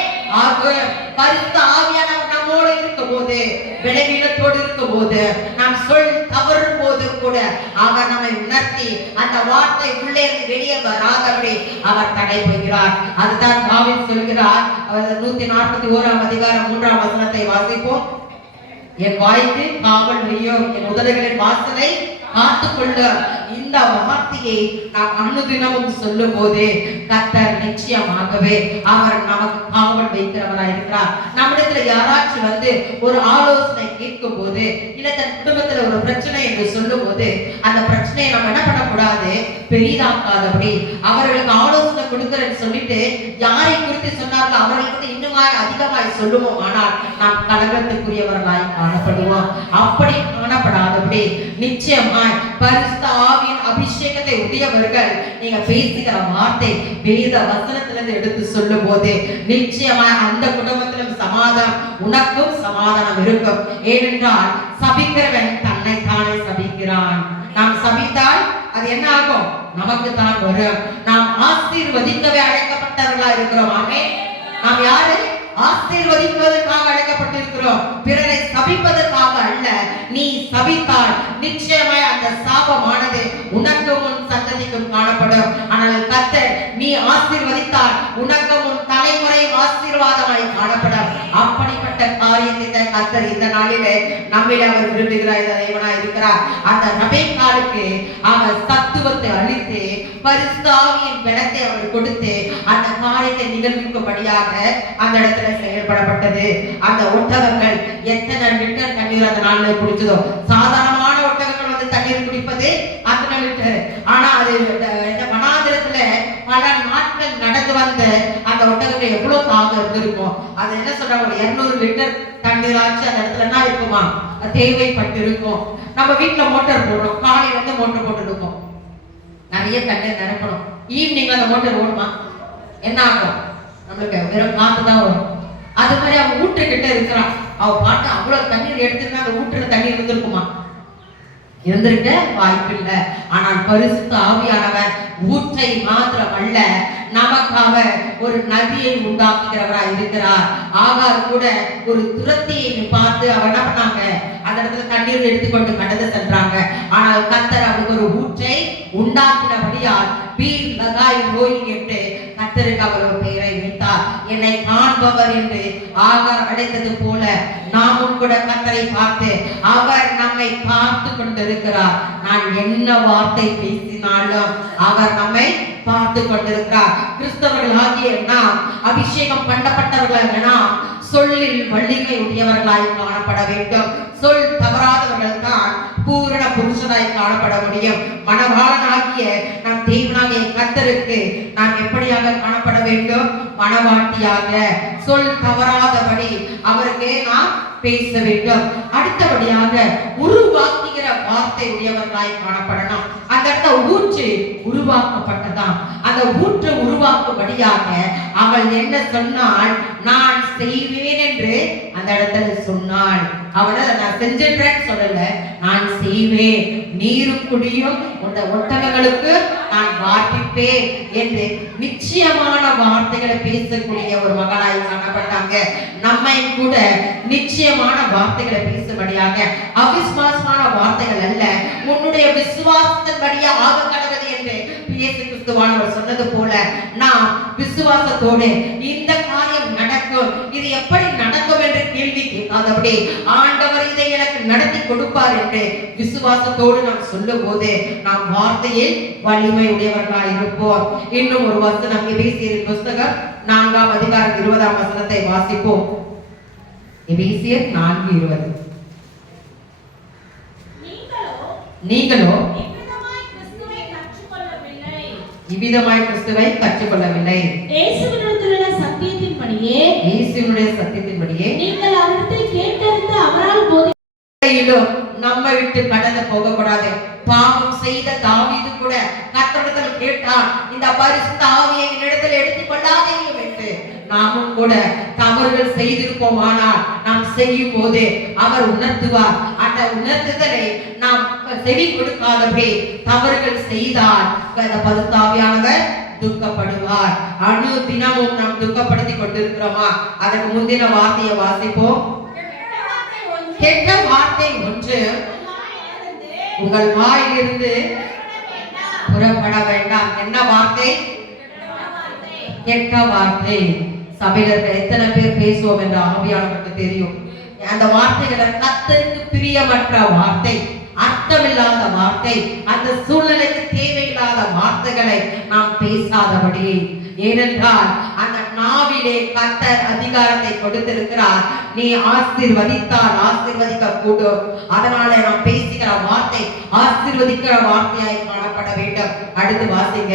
ஆகும். பரிசுத்த ஆவியானவர் நம்மோடு இருக்கும் போது, விளைவீனத்தோடு இருக்கும் போது, நாம் சொல் தவறும் போது கூட அவர் நம்மை உணர்த்தி அந்த வார்த்தை உள்ளே இருந்து வெளியே வராதபடி அவர் தடை போகிறார். அதுதான் தாவீது சொல்கிறார். 141ஆம் அதிகாரம் 3ஆம் வசனத்தை வாசிப்போம். என் வாய்க்கு காவல் வையும், என் உதடுகளின் வாசலை காத்துக்கொள்ள. இந்த வார்த்தையை நாம் அனுதினமும் சொல்லும் போது கர்த்தர் நிச்சயமாகவே அவர் நமக்கு காவல் வைக்கிறவராய் இருக்கிறார். நம்மிடத்துல யாராச்சும் வந்து ஒரு ஆலோசனை கேட்கும் போது, இல்ல தன் குடும்பத்துல ஒரு பிரச்சனை என்று சொல்லும் போது அந்த பிரச்சனையை நம்ம என்ன பண்ணக்கூடாது? பெரிதாக்காதபடி அவர்களுக்கு ஆலோசனை கொடுக்கிறேன்னு சொல்லிட்டு யாரை குறித்து சொன்னார்கள் அவர்களுக்கு இன்னுமாய் அதிகமாய் சொல்லுவோம். ஆனால் நாம் கலகத்துக்குரியவர்களாய் காணப்படுவோம். அப்படி காணப்படாதபடி நிச்சயமாய் பரிசுத்த ஆவியின் அபிஷேகத்தை உடையவர்கள் நீங்க பேசுகிற வார்த்தை வேத வசனத்திலிருந்து எடுத்து சொல்லும் போது நிச்சயமாய் அந்த குடும்பத்திலும் சமாதானம், உனக்கும் சமாதானம் இருக்கும். ஏனென்றால் சபிக்கிறவன் தன்னை தானே சபிக்கிறான். நாம் சபித்தால் அது என்ன ஆகும்? நமக்கு தான் வரும். நாம் ஆசீர்வதிக்கவே அழைக்கப்பட்டவர்களா இருக்கிறோம். ஆமென். நாம் யாரு? ஆசீர்வதிப்பதற்காக அழைக்கப்பட்டிருக்கிறோம், பிறரை சபிப்பதற்காக அல்ல. நீ சபித்தால் நிச்சயமாய் அந்த சாபமானது உனக்கும் உன் சந்ததிக்கும் காணப்படும். ஆனால் கர்த்தர் நீ ஆசீர்வதித்தால் உனக்கும் உன் தலைமுறையும் ஆசீர்வாதமாய் காணப்படும். அப்படிப்பட்ட காரியத்தை கர்த்தர் இந்த நாளிலே நம்மில் அவர் விரும்புகிறார், தேவனாய் இருக்கிறார். அந்த ரெபெக்காளுக்கு அவர் சத்துவத்தை அளித்து பரிசுத்த ஆவியின் பலத்தை அவர் கொடுத்து அந்த காரியத்தை நிகழ்விக்கும்படியாக அந்த இடத்துல செயல்படப்பட்டது. அந்த ஒட்டகங்கள் எத்தனை லிட்டர் தண்ணீர் அந்த நாளில் குடிச்சதோ, சாதாரணமான ஒட்டகங்கள் வந்து தண்ணீர் குடிப்பது அத்தனை லிட்டர். ஆனா அது இந்த வனாந்திரத்துல பல நாட்கள் நடந்து வந்த அந்த ஒட்டகங்கள் எவ்வளவு தாகம் இருந்திருக்கும். அது என்ன சொல்றாங்க, 200 லிட்டர் தண்ணீராச்சு அந்த இடத்துல என்ன இருக்குமா தேவைப்பட்டு இருக்கும். நம்ம வீட்டுல மோட்டார் போடுறோம், காலையில வந்து மோட்டர் போட்டு இருக்கும், நிறைய தண்ணீர் நிரப்பணும். ஈவினிங்ல அந்த மோட்டர் ஓடுமா, என்ன ஆகும், நம்மளுக்கு வெறும் காத்து தான் வரும். அது மாதிரி அவன் ஊற்றுக்கிட்ட இருக்கிறான், அவ பாட்டு அவ்வளவு தண்ணீர் எடுத்துருந்தா அந்த ஊற்றுல தண்ணீர் இருந்திருக்குமா? இருந்திருக்க வாய்ப்பில்லை. ஆனால் பரிசுத்த ஆவியானவர் ஊற்றை மாத்திரம் அல்ல, நமக்காக ஒரு நதியை உண்டாக்குகிறவராய் இருக்கிறார். ஆகார் கூட ஒரு துரத்தியை பார்த்து அவ என்ன பண்ணாங்க, அந்த இடத்துல தண்ணீர் எடுத்துக்கொண்டு கடந்து சென்றாங்க. ஆனால் கர்த்தர் அவருக்கு ஒரு ஊற்றை உண்டாக்கினபடியால் பீர் லகாய் ரோய் என்று கர்த்தருக்கு அவர் ஒரு பெயரை வைத்தார். என்னை காண்பவர் என்று ஆகார் அழைத்தது போல நாமும் கூட கர்த்தரை பார்த்து அவர் நம்மை பார்த்து கொண்டிருக்கிறார். நான் என்ன வார்த்தை பேசினாலும் அவர் நம்மை பார்த்து கொண்டிருக்கிறார். கிறிஸ்தவர்கள் ஆகிய நாம், அபிஷேகம் பண்ணப்பட்டவர்களாக நாம் சொல்லில் வலிமை உடையவர்களாய் காணப்பட வேண்டும். சொல் தவறாதவர்கள் தான் பூரண புருஷனாய் காணப்பட முடியும். மணவாளனாகிய நம் தேவனாகிய கர்த்தருக்கு நாம் எப்படியாக காணப்பட வேண்டும்? மணவாட்டியாக, சொல் தவறாதபடி அவருக்கு நாம் பேச வேண்டும். அடுத்தபடியாக உருவாக்குகிற வார்த்தை உடையவர்களாய் காணப்படணும். அந்த இடத்துல ஊற்று உருவாக்கப்பட்டதாம். அந்த ஊற்று உருவாக்கும்படியாக அவள் என்ன சொன்னாள்? நான் செய்வேன் என்று அந்த இடத்துல சொன்னாள். அவளை நான் செஞ்சிட்டேன்னு சொல்லல, நான் செய்வேன், நீரும் குடியும் உந்த ஒட்டகங்களுக்கு நான் வார்ப்பிப்பேன் என்று நிச்சயமான வார்த்தைகளை பேசக்கூடிய ஒரு மகளாய் காணப்பட்டாங்க. நம்மை கூட நிச்சயமான வார்த்தைகளை பேசும்படியாக, அவிசுவாசமான வார்த்தைகள் அல்ல, உன்னுடைய விசுவாசத்தின்படியே ஆக கடவுது என்று இயேசு கிறிஸ்துவானவர் சொன்னது போல நாம் விசுவாசத்தோடு இந்த காரியம் நடக்கும், இது எப்படி நடக்கும் என்று கேள்வி கேட்காதபடி ஆண்டவர் இதை எனக்கு நடத்தி கொடுப்பார் என்று விசுவாசத்தோடு நாம் சொல்லும் போது நாம் வார்த்தையில் வலிமை உடையவர்களாக இருப்போம். இன்னும் ஒரு வசனம், எபேசியர் புஸ்தகம் 4ஆம் அதிகாரம் 20ஆம் வசனத்தை வாசிப்போம். எபேசியர் 4:20. நீங்களோ இவ்விதமாய் கிறிஸ்துவை கற்றுக்கொள்ளவில்லை. இயேசுவினுடைய சத்தியத்தின்படியே நீங்கள் அவரிடத்தில் கேட்டறிந்து அவரால் போதிலும் நம்ம விட்டு கடந்து போக கூடாது. பாவம் செய்த தாவீது கூட கர்த்தரிடத்தில் கேட்டான், இந்த பரிசுத்த ஆவியை என்னிடத்தில் எடுத்துக் கொள்ளாதீங்க என்று. நாமும் கூட தவறுகள் செய்திருப்போம், ஆனால் நாம் செய்யும் போது அவர் உணர்த்துவார். அந்த உணர்த்துதலை நாம் செவி கொடுக்காதபடி தவறுகள் செய்தால் அந்த பரிசுத்த ஆவியானவர் துக்கப்படுவார். அணு தினமும் நாம் துக்கப்படுத்திக் கொண்டிருக்கிறோமா? அதற்கு முந்தின வார்த்தையை வாசிப்போம். கெட்ட வார்த்தை ஒன்று உங்கள் வாயிலிருந்து புறப்பட வேண்டாம். என்ன வார்த்தை? கெட்ட வார்த்தை. சபையில எத்தனை பேர் பேசுவோம் என்று ஆவியானவருக்கு தெரியும். அந்த வார்த்தைகளை கர்த்தருக்கு பிரியமற்ற வார்த்தை, அர்த்தமில்லாத வார்த்தை, அந்த சூழ்நிலைக்கு தேவையில்லாத வார்த்தைகளை நாம் பேசாதபடி. ஏனென்றால் அந்த நாவிலே கர்த்தர் அதிகாரத்தை கொடுத்திருக்கிறார். நீ ஆசீர்வதித்தால் ஆசீர்வதிக்க கூடும். அதனால நாம் பேசுகிற வார்த்தை ஆசீர்வதிக்கிற வார்த்தையாய் காணப்பட வேண்டும். அடுத்து வாசிங்க.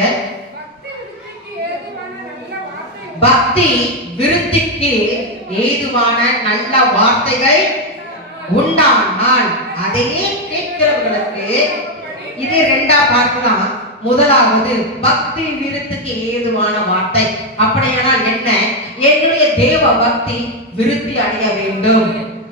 பக்தி விருத்திக்கு ஏதுவான நல்ல வார்த்தைகள் உண்டானால் அதையே கேட்கிறவர்களுக்கு, இது இரண்டா பார்க்கலாம். முதலாவது பக்தி விருத்திக்கு ஏதுவான வார்த்தை. அப்படியானால் என்ன? என்னுடைய தேவ பக்தி விருத்தி அடைய வேண்டும்.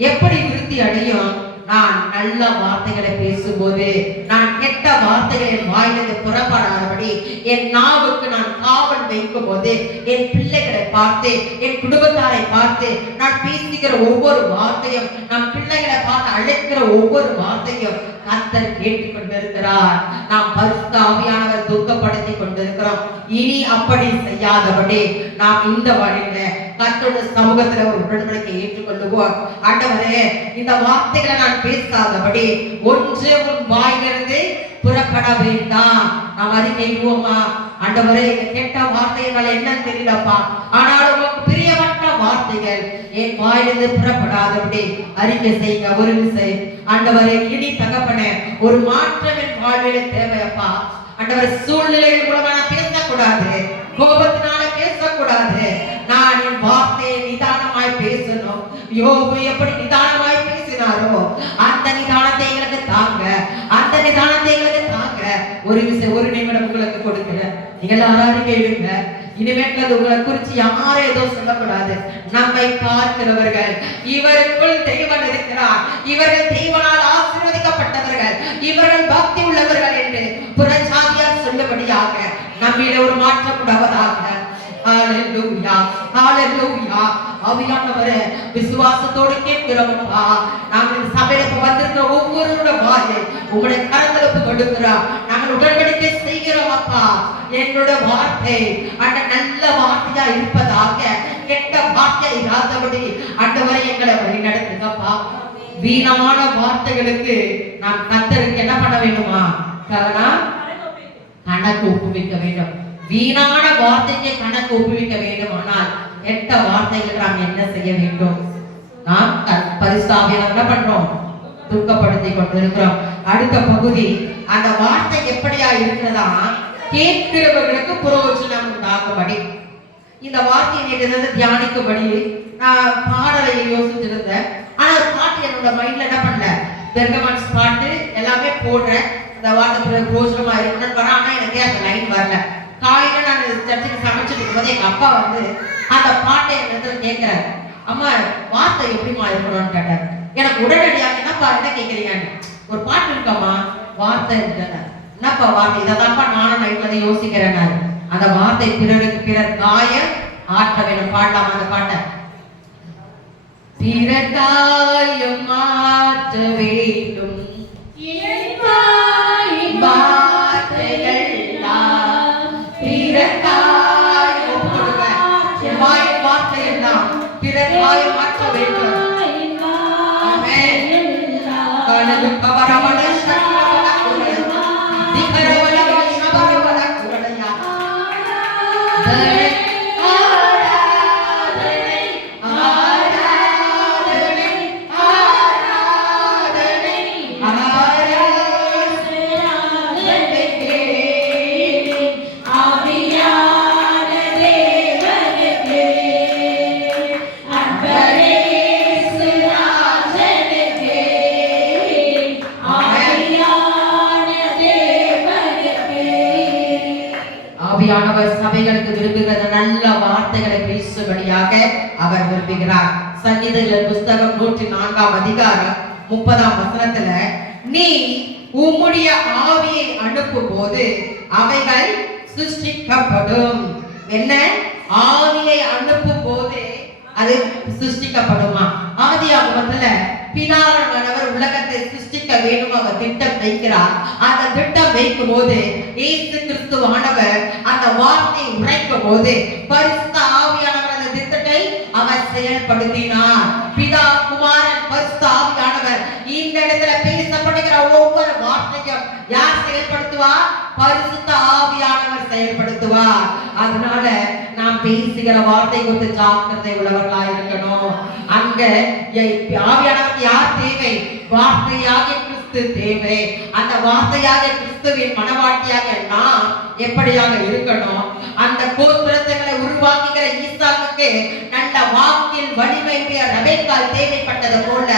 எப்படி விருத்தி அடையும்? நான் நல்ல வார்த்தைகளை பேசும்போது, நான் கெட்ட வார்த்தைகளின் வாயிலிருந்து புறப்படாதபடி என் நாவுக்கு நான் காவல் வைக்கும் போது, என் பிள்ளைகளை பார்த்து, என் குடும்பத்தாரை பார்த்து நான் பேசுகிற ஒவ்வொரு வார்த்தையும், நம் பிள்ளைகளை பார்த்து அழைக்கிற ஒவ்வொரு வார்த்தையும் கர்த்தர் கேட்டுக்கொண்டிருக்கிறார். நாம் பரிசுத்த ஆவியானவர் துக்கப்படுத்தி கொண்டிருக்கிறோம். இனி அப்படி செய்யாதபடி நாம் இந்த வழியில கர்த்தருடைய சமூகத்துல ஒரு உடன்படிக்கை ஏற்றுக்கொள்ளுவோம். ஆண்டவரே, இந்த வார்த்தைகளை நான் பேசாதபடி ஒன்று உன் வாயிலிருந்து புறப்பட வேண்டாம். நாம் அறிக்கைவோமா? ஆண்டவரே, கெட்ட வார்த்தைகள் என்னன்னு தெரியலப்பா, ஆனால் உங்களுக்கு பிரியமற்ற வார்த்தைகள் என் வாயிலிருந்து புறப்படாதபடி அறிக்கை செய்யுங்க. ஒரு நிமிஷம். ஆண்டவரே, இனி தகப்பனே, ஒரு மாற்றம் என் வாழ்விலே தேவையப்பா. ஆண்டவரே, சூழ்நிலைகள் மூலமா நான் பேசக்கூடாது, கோபத்தினால பேசக்கூடாது. நான் என் வார்த்தையை நிதானமாய் பேசணும். யோபு எப்படி நிதானமாய் பேசினாரோ அந்த நிதானத்தை எங்களுக்கு தாங்க, அந்த நிதானத்தை எங்களுக்கு தாங்க. ஒரு நிமிடம் உங்களுக்கு கொடுக்கிறேன். நீங்க எல்லாரும் கேளுங்க. இனிமேல் உங்களை குறிச்சு யாரும் ஏதோ சொல்லக்கூடாது. நம்மை பார்க்கிறவர்கள், இவருக்குள் தெய்வன் இருக்கிறார், இவர்கள் தெய்வனால் ஆசீர்வதிக்கப்பட்டவர்கள், இவர்கள் பக்தி உள்ளவர்கள் என்று புறஜாதியார் சொல்லும்படியாக நம்மிலே ஒரு மாற்றம் உண்டாவதாக. ஹalleluya, ஹalleluya. ஆவியானவரே, விசுவாசத்தோடு கேட்கிறோம்ப்பா. நாங்கள் சபைக்கு வந்திருக்கிற ஒவ்வொருவரோட வாயை உங்களுடைய கரங்களுக்கு கொடுக்கிறோம். நாங்கள் உடன்படிக்கை செய்கிறோம் அப்பா. என்னோட வார்த்தை அந்த நல்ல வார்த்தையா இருப்பதாக, கெட்ட வார்த்தை இராதபடி ஆண்டவரே எங்களை வழி நடத்துங்கப்பா. வீணான வார்த்தைகளுக்கு நாம் கர்த்தருக்கு என்ன பண்ண வேண்டுமா? கணக்கு ஒப்புவிக்க வேண்டும். வீணான வார்த்தைக்கு கணக்கு ஒப்புவிக்க வேண்டுமானால் கெட்ட வார்த்தைகளுக்கு நாம் என்ன செய்ய வேண்டும்? நாம் பரிசுத்த ஆவியானவரை என்ன பண்றோம்? துக்கப்படுத்தி கொண்டிருக்கிறோம். அடுத்த பகுதி, அந்த வார்த்தை எப்படியா இருக்கிறதா? கேட்கிறவர்களுக்கு பிரயோஜனம் உண்டாகும்படி. இந்த வார்த்தையை நேற்று தியானிக்கும்படி நான் பாடலை யோசிச்சிருந்தேன். ஆனா ஒரு பாட்டு என்னோட மைண்ட்ல என்ன பண்ணல, பெர்கமான்ஸ் பாட்டு எல்லாமே போடுறேன். அந்த வார்த்தை பிரயோஜனமா இருக்கணும்னு வரேன். ஆனா எனக்கு அந்த லைன் வரல. காலையில நான் சர்ச்சுக்கு சமைச்சிட்டு இருக்கும்போது எங்க அப்பா வந்து அந்த பாட்டை எனக்கு கேட்கிறாரு. அம்மா, வார்த்தை எப்படிமா இருக்கணும்னு கேட்டார். எனக்கு உடனடியாக என்னப்பா என்ன கேட்கிறீங்கன்னு, ஒரு பாட்டு இருக்காமா, வார்த்தை இருக்க என்னப்பா வார்த்தை, இதைதான்ப்பா நானும் நைட்ல யோசிக்கிறேன். அந்த வார்த்தை பிறருக்கு பிறர் காய ஆற்ற வேணும். பாடலாமா அந்த பாட்டை? பிறர் காயம் மாற்ற வேண்டும் சபைகளுக்கு விரும்புகிற நல்ல வார்த்தைகளை பேசும்படியாக அவர் விரும்புகிறார். சங்கீதங்களின் புஸ்தகம் 104 அதிகாரம் 30 வசனத்துல, நீ உம்முடைய ஆவியை அனுப்பும் போது அவைகள் சிருஷ்டிக்கப்படும். என்ன? ஆவியை அனுப்பும் போது அது சிருஷ்டிக்கப்படுமா? ஆதியாகமத்துல பிதாவானவர் உலகத்தை சிருஷ்டிக்க வேண்டும் அவர் திட்டம் வைக்கிறார். அந்த திட்டம் வைக்கும் போது இயேசு கிறிஸ்துவானவர் அந்த வார்த்தையை உரைக்கும் போது பரிசுத்த ஆவியானவர் அந்த திட்டத்தை அவர் செயல்படுத்தினார். பிதா, குமாரன், பரிசுத்த ஆவியானவர் இந்த இடத்துல பேசப்படுகிற ஒவ்வொரு வார்த்தையும் யார் செயல்படுத்துவார்? பரிசுத்த ஆவியானவர் செயல்படுத்துவார். அதனால நாம் பேசுகிற வார்த்தை குறித்து ஜாக்கிரதை உள்ளவர்களா இருக்கணும். அங்க ஆவியானவர் யார் தேவை? வார்த்தையாக கிறிஸ்து தேவை. அந்த வார்த்தையாக கிறிஸ்துவின் மனவாட்டியாக நாம் எப்படியாக இருக்கணும்? அந்த கோத்திரங்களை உருவாக்குகிற ஈசாக்குக்கு நல்ல வாக்கில் வலிமை ரெபெக்காள் தேவைப்பட்டது போல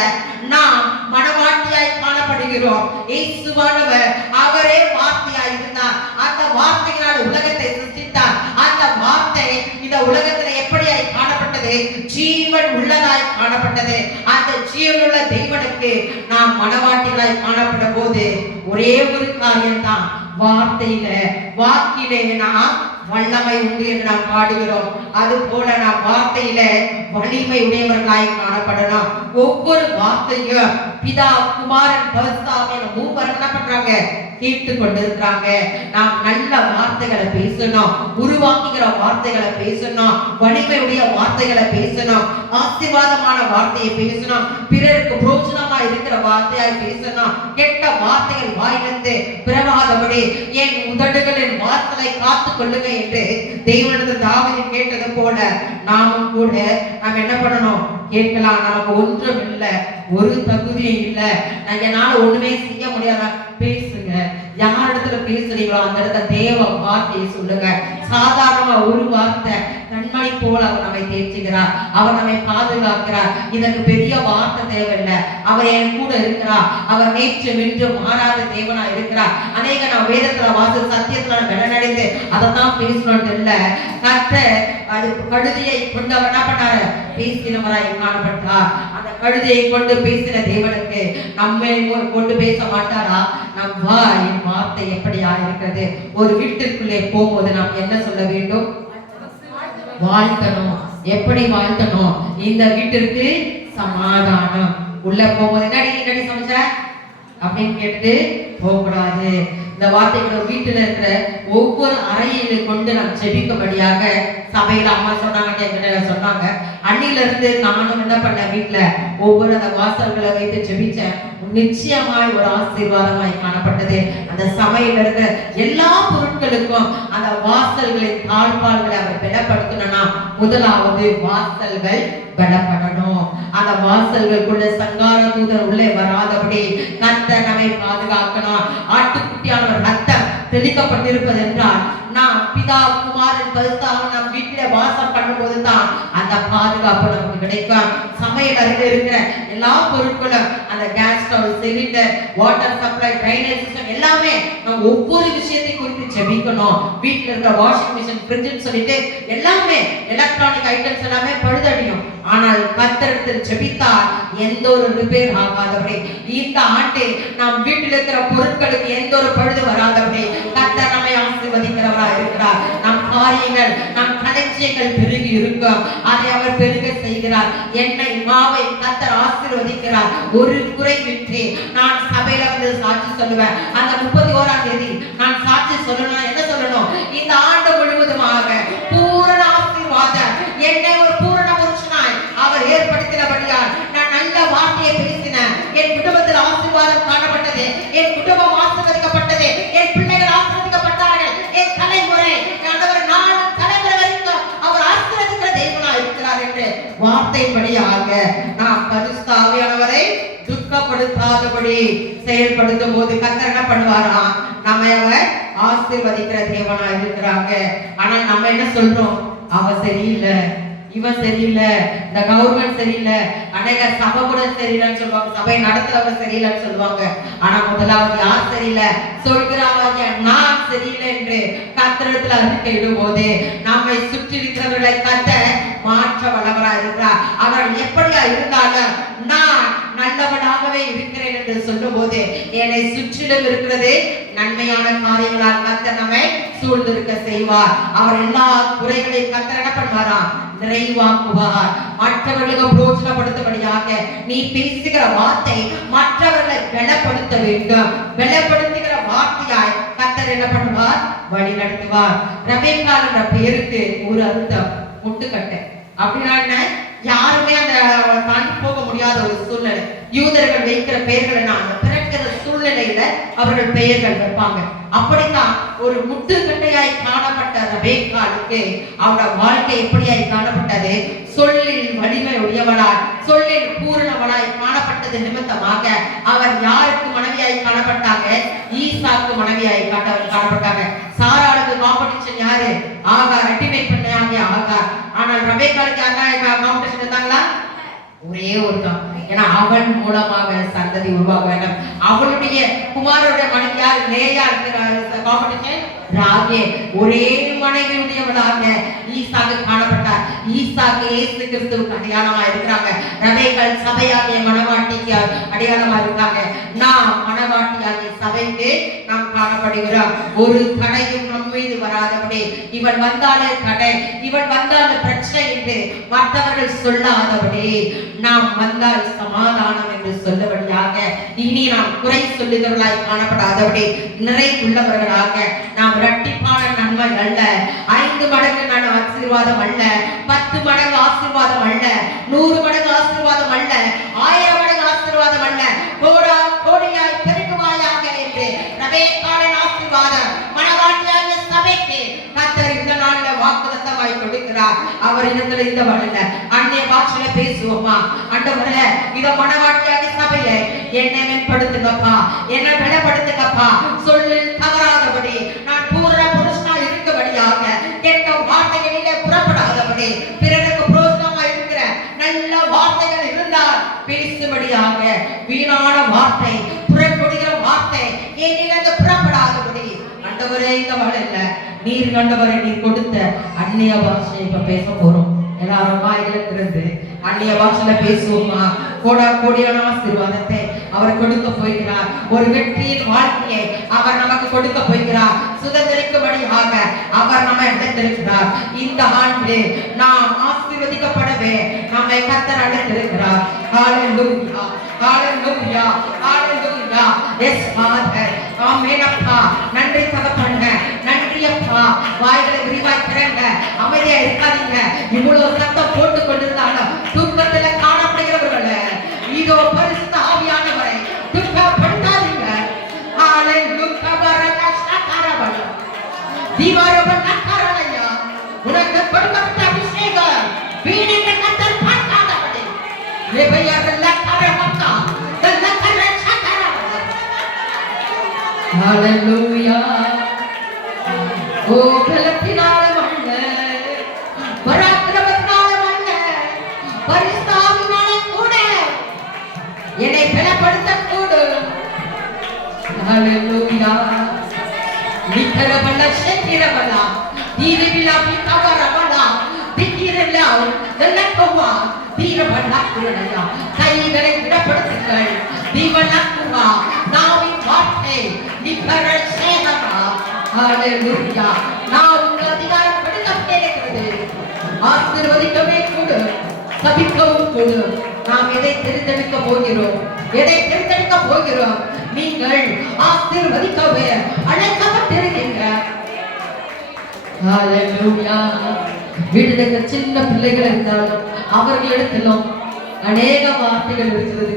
நாம் மனவாட்டியாய் காணப்படுகிறோம். இயேசுவானவர் அவரே வார்த்தையாய் இருந்தார். அந்த வார்த்தையினால் உலகத்தை சிருஷ்டித்தார். அந்த வார்த்தை இந்த உலகத்துல எப்படியாய் காணப்பட்டது? ஜீவன் உள்ளதாய் காணப்பட்டது. அந்த ஜீவனுள்ள தேவனுக்கு நாம் மனவாட்டிகளாய் காணப்படும் போது ஒரே ஒரு காரியம் தான், வார்த்தையில வாக்கிலே நாம் வல்லமை உண்டு என்று நாம் பாடுகிறோம். அது போல நாம் வார்த்தையில வலிமை உடையவர்களாய் காணப்படணும். ஒவ்வொரு வார்த்தையும் பிதா குமாரன் பரிசுத்தாவியான மூவரும் என்ன பண்றாங்க, கேட்டு கொண்டிருக்கிறாங்க. நாம் நல்ல வார்த்தைகளை பேசணும், உருவாக்குகிற வார்த்தைகளை பேசணும், வலிமையுடைய வார்த்தைகளை பேசணும், ஆசீர்வாதமான வார்த்தையை பேசணும், பிறருக்கு பிரோஜனமா இருக்கிற வார்த்தையாய் பேசணும். கெட்ட வார்த்தைகள் வாயிலிருந்து பிறவாதபடி என் உதடுகளின் வார்த்தையை காத்துக் கொள்ளுங்க என்று தேவனிடத்தில் தாவீது கேட்டது போல நாமும் கூட நாம் என்ன பண்ணணும், கேட்கலாம். நமக்கு ஒன்றும் இல்லை, ஒரு தகுதியும் இல்லை, என்னால ஒண்ணுமே செய்ய முடியாத, பேசுங்க. யாரிடத்துல பேசுறீங்களோ அந்த இடத்துல தேவ வார்த்தையை சொல்லுங்க. சாதாரணமா ஒரு வார்த்தை கண்மணி போல அவர் நம்மை தேற்றுகிறார், அவர் நம்மை பாதுகாக்கிறார். இதற்கு பெரிய வார்த்தை தேவையில்லை. அவர் என் கூட இருக்கிறார், அவர் நேற்று வென்று மாறாத தேவனா இருக்கிறார். அநேக நான் வேதத்துல வாசி சத்தியத்துல நடனடைந்து அதைத்தான் பேசணும்னு இல்லை. கர்த்தர் அது கழுதையை கொண்டு அவர் என்ன பண்ணாரு, பேசினவராய் காணப்பட்டார். அந்த கழுதையை கொண்டு பேசின தேவனுக்கு நம்மை கொண்டு பேச மாட்டாரா? நம் வாயின் வார்த்தை எப்படியா இருக்கிறது? ஒரு வீட்டிற்குள்ளே போகும்போது நாம் என்ன சொல்ல வேண்டும்? வாழ்த்தணும். எப்படி வாழ்த்தணும்? இந்த வீட்டிற்கு சமாதானம். உள்ள போகும்போது என்னடி சமைச்ச அப்படின்னு கேட்டு போகக்கூடாது. இந்த வார்த்தைகளை வீட்டுல இருக்கிற ஒவ்வொரு அறையில கொண்டு நாம் ஜெபிக்கும்படியாக சபையில அம்மா சொன்னாங்க, சொன்னாங்க. அன்னில இருந்து நானும் என்ன பண்ண, வீட்டுல ஒவ்வொரு அந்த வாசல்களை வைத்து ஜெபிச்சேன். நிச்சயமாய் ஒரு ஆசீர்வாதமாய் காணப்பட்டது. அந்த சபையில இருக்கிற எல்லா பொருட்களுக்கும் அந்த வாசல்களின் தாழ்பால்களை அவர் பலப்படுத்தணும்னா முதலாவது வாசல்கள் பலப்படணும். அந்த வாசல்களுக்குள்ள சங்கார தூதர் உள்ளே வராதபடி கர்த்தர் நம்மை பாதுகாக்கணும். ஆட்டுக்குட்டியானவர் ரத்தம் தெளிக்கப்பட்டிருப்பது என்றால் நாம் பிதா குமாரன் பரிசுத்தாவி நம் வீட்டிலே வாசம் பண்ணும்போது தான் அந்த பாதுகாப்பு நமக்கு கிடைக்கும். சமையல் அறையில் இருக்கிற எல்லா பொருட்களும், அந்த gas stove, cylinder, water supply, drainage system எல்லாமே நம்ம ஒவ்வொரு விஷயத்தை குறித்து ஜெபிக்கணும். வீட்டில் இருக்கிற வாஷிங் மிஷின், ஃப்ரிட்ஜ்னு சொல்லிட்டு எல்லாமே எலக்ட்ரானிக் ஐட்டம்ஸ் எல்லாமே பழுதடையும். ஆனால் கர்த்தரிடத்தில் ஜெபித்தால் எந்த ஒரு ரிப்பேர் ஆகாதபடி, இந்த ஆண்டு நம் வீட்டில் இருக்கிற பொருட்களுக்கு எந்த ஒரு பழுது வராதபடி கர்த்தர் நம்மை ஆசீர்வதிக்கிறவராக இருக்கிறார். நம் காரியங்கள், நம் களஞ்சியங்கள் பெருகி இருக்கும். அதை அவர் பெருக செய்கிறார். எண்ணெய் மாவை கர்த்தர் ஆசீர்வதிக்கிறார். ஒரு குறைவின்றி நான் சபையில வந்து சாட்சி சொல்லுவேன். அந்த 31ஆம் தேதி நான் சாட்சி சொல்லணும். என்ன சொல்லணும்? இந்த ஆண்டு முழுவதுமாக பூரண ஆசீர்வாதம் என்னை ஒரு பூரண புருஷனாய் அவர் ஏற்படுத்தினபடியால் நான் நல்ல வார்த்தையை பேசினேன். என் குடும்பத்தில் ஆசீர்வாதம் காணப்பட்டது, என் குடும்பம் ஆசீர்வதிக்கப்பட்டது, என் பிள்ளைகள் ஆசீர்வதிக்கப்பட்டார்கள், என் தலைமுறை நானும் தலைமுறை வரைக்கும் அவர் ஆசீர்வதிக்கிற தேவனா இருக்கிறார் என்று வார்த்தையின்படியாக நாம் பரிசுத்த ஆவியானவரை துக்கப்படுத்தாதபடி செயல்படுத்தும் போது கர்த்தர் என்ன பண்ணுவாரா? நம்ம அவர் ஆசீர்வதிக்கிற தேவனா இருக்கிறாங்க. ஆனா நம்ம என்ன சொல்றோம்? அவ சரியில்லை, இவன் சரியில்லை, இந்த கவர்மெண்ட் சரியில்லை, அநேக சபை கூட சரியில்லைன்னு சொல்லுவாங்க, சபை நடத்துறவங்க சரியில்லைன்னு சொல்லுவாங்க. ஆனா முதலாவது யார் சரியில்லை? சொல்கிறாங்க நான் சரியில்லை என்று கர்த்தரிடத்தில் அறிக்கையிடும் போது நம்மை சுற்றி இருக்கிறவர்களை கர்த்தர் மாற்ற வல்லவரா இருக்கிறார். அவர்கள் எப்படியா இருந்தாலும் நான் நல்லவனாகவே இருக்கிறேன் என்று சொல்லும் போது என்னை சுற்றிலும் இருக்கிறது நன்மையான காரியங்களால் கர்த்தர் நம்மை சூழ்ந்திருக்க செய்வார். அவர் எல்லா குறைகளையும் கர்த்தர் என்ன பண்ணுவாரா? நிறைவாக்குவார். மற்றவர்களுக்கு பிரயோஜனப்படுத்தும்படியாக நீ பேசுகிற வார்த்தை மற்றவர்களை பலப்படுத்த வேண்டும். பலப்படுத்துகிற வார்த்தையாய் கர்த்தர் என்ன பண்ணுவார்? வழி நடத்துவார். ரெபெக்காள் என்ற பெயருக்கு ஒரு அர்த்தம் முட்டுக்கட்டை. அப்படின்னா என்ன? யாருமே அந்த தாண்டி போக முடியாத ஒரு சூழ்நிலை. யூதர்கள் வைக்கிற பெயர்களை நான் பிறக்கிற சூழ்நிலையில அவர்கள் பெயர்கள் வைப்பாங்க. அப்படித்தான் ஒரு முட்டுக்கட்டையாய் காணப்பட்ட ரெபெக்காளுக்கு அவரோட வாழ்க்கை எப்படியாய் காணப்பட்டது? சொல்லில் வலிமை உடையவளாய், சொல்லில் பூரணவளாய் காணப்பட்டது நிமித்தமாக அவர் யாருக்கு மனைவியாய் காணப்பட்டாங்க? ஈசாக்கு மனைவியாய் காணப்பட்டாங்க. சாராளுக்கு காம்படிஷன் யாரு? ஆகார், அடிமை பெண்ணாகிய ஆகார். ஆனால் ரெபெக்காளுக்கு யாரா காம்படிஷன் இருந்தாங்களா? ஒரே ஒரு தான். ஏன்னா அவன் மூலமாக சந்ததி உருவாக வேண்டும். அவளுடைய குமாரோட மனைவியார் லேயா இருக்கிற காம்படிஷன் ஒரே மனைவியுடையவளாக ஈசாக்கு காணப்பட்டார். ஈசாக்கு இயேசு கிறிஸ்துவுக்கு அடையாளமா இருக்கிறாங்க. ரபேக்காள் சபையாகிய மணவாட்டிக்கு அடையாளமா இருக்காங்க. நாம் மணவாட்டியாகிய சபைக்கு நாம் காணப்படுகிறோம். ஒரு தடையும் நம் மீது வராதபடி, இவள் வந்தாலே தடை, இவள் வந்தாலே பிரச்சனை என்று மற்றவர்கள் சொல்லாதபடி, நாம் வந்தால் சமாதானம் என்று சொல்லபடியாக, இனி நாம் குறை சொல்லுகிறவர்களாய் காணப்படாதபடி நிறைவுள்ளவர்களாக, நாம் இரட்டிப்பான நன்மை அல்ல, 5 மடங்கு ஆசீர்வாதம் அல்ல, 10 மடங்கு ஆசீர்வாதம் அல்ல, 100 மடங்கு ஆசீர்வாதம் அல்ல, 1000 மடங்கு ஆசீர்வாதம் அல்ல, கோடா கோடியாய் பெருகுவாயாக என்று ரபேக்காளின் ஆசீர்வாதம் மணவாட்டியாகிய சபைக்கு கர்த்தர் இந்த நாளில் வாக்குத்தத்தமாய் கொடுக்கிறார். அவர் இடத்துல இந்த வழியில அந்நிய பாஷையில பேசுவோமா? ஆண்டவரே, இத மணவாட்டியாகிய சபையை என்னை மேம்படுத்துங்கப்பா, என்னை பலப்படுத்துங்கப்பா, சொல்லில் தவறாதபடி, நான் பூரண புருஷனா இருக்கபடியாக, கெட்ட வார்த்தைகளிலே புறப்படாதபடி, பிறருக்கு புரோஜனமா இருக்கிற நல்ல வார்த்தைகள் இருந்தால் பேசும்படியாக, வீணான வார்த்தை, புறப்படுகிற வார்த்தை என்னிலிருந்து புறப்படாதபடி, ஆண்டவரே இந்த வழியில நீர் ஆண்டவரை நீர் கொடுத்த அந்நிய பாஷையை இப்ப பேச போறோம். எல்லாரும் வாயில திறந்து அந்நிய பாஷையில பேசுவோமா? கோடா கோடியான ஆசீர்வாதத்தை அவர் கொடுக்க போகிறார். ஒரு வெற்றியின் வாழ்க்கையை அவர் நமக்கு கொடுக்க போகிறார். சுதந்திரிக்கும்படியாக அவர் நம்மை அழைத்திருக்கிறார். இந்த ஆண்டு நாம் ஆசீர்வதிக்கப்படவே நம்மை கர்த்தர் அழைத்திருக்கிறார். ஹalleluya, ஹalleluya, ஹalleluya. எஸ் ஃபாதர், ஆமென் அப்பா. நன்றி தகப்பனே, நன்றி அப்பா. வாய்களை விரிவாய் திறங்க, அமைதியா இருக்காதீங்க. இவ்வளவு சத்தம் போட்டு கொண்டிருந்தாலும் துன்பத்துல காணப்படுகிறவர்களே, இதோ பரிசுத்த ஆவியானவரை துக்கப்படுத்தாதீங்க. ஹalleluya, பரகாஷகரபல தீவாரபனகரலையா, உனக்கு கொடுக்கப்பட்ட அபிஷேகம் வீணின் கத்தர் பார்க்காதபடி, லேபையரல்ல கரமக்கா தல்லக்கர சகர. ஹalleluya. ஓ பலத்தினால அல்ல, பராக்கிரமத்தினால அல்ல, பரிசுத்த ஆவியினால கூட என்னை பலப்படுத்த கூடும். ஹalleluya. நிக்கரபல ஷெக்கிரபல தீரிபிலா பிகவரபல திகிரலா தல்லக்கவா தீரபல குரலையா. கைகளை விடப்படுத்துங்கள். தீவனக்குவா நாவின் வார்த்தை நிக்கர சேகமா. ஹalleluya. நான் உங்களுக்கு அதிகாரம் கொடுக்கப்பட்டிருக்கிறது. ஆசீர்வதிக்கவே கூடும், சபிக்கவும் கூடும். நாம் எதை தெரிந்தெடுக்க போகிறோம்? எதை தெரிந்தெடுக்க போகிறோம்? நீங்கள் ஆசீர்வதிக்கவே அழைக்கப்பட்டிருக்கீங்க. ஹalleluya. வீட்டுல சின்ன பிள்ளைகள் இருந்தாலும் அவர்களிடத்திலும் அநேக வார்த்தைகள் இருக்கிறது.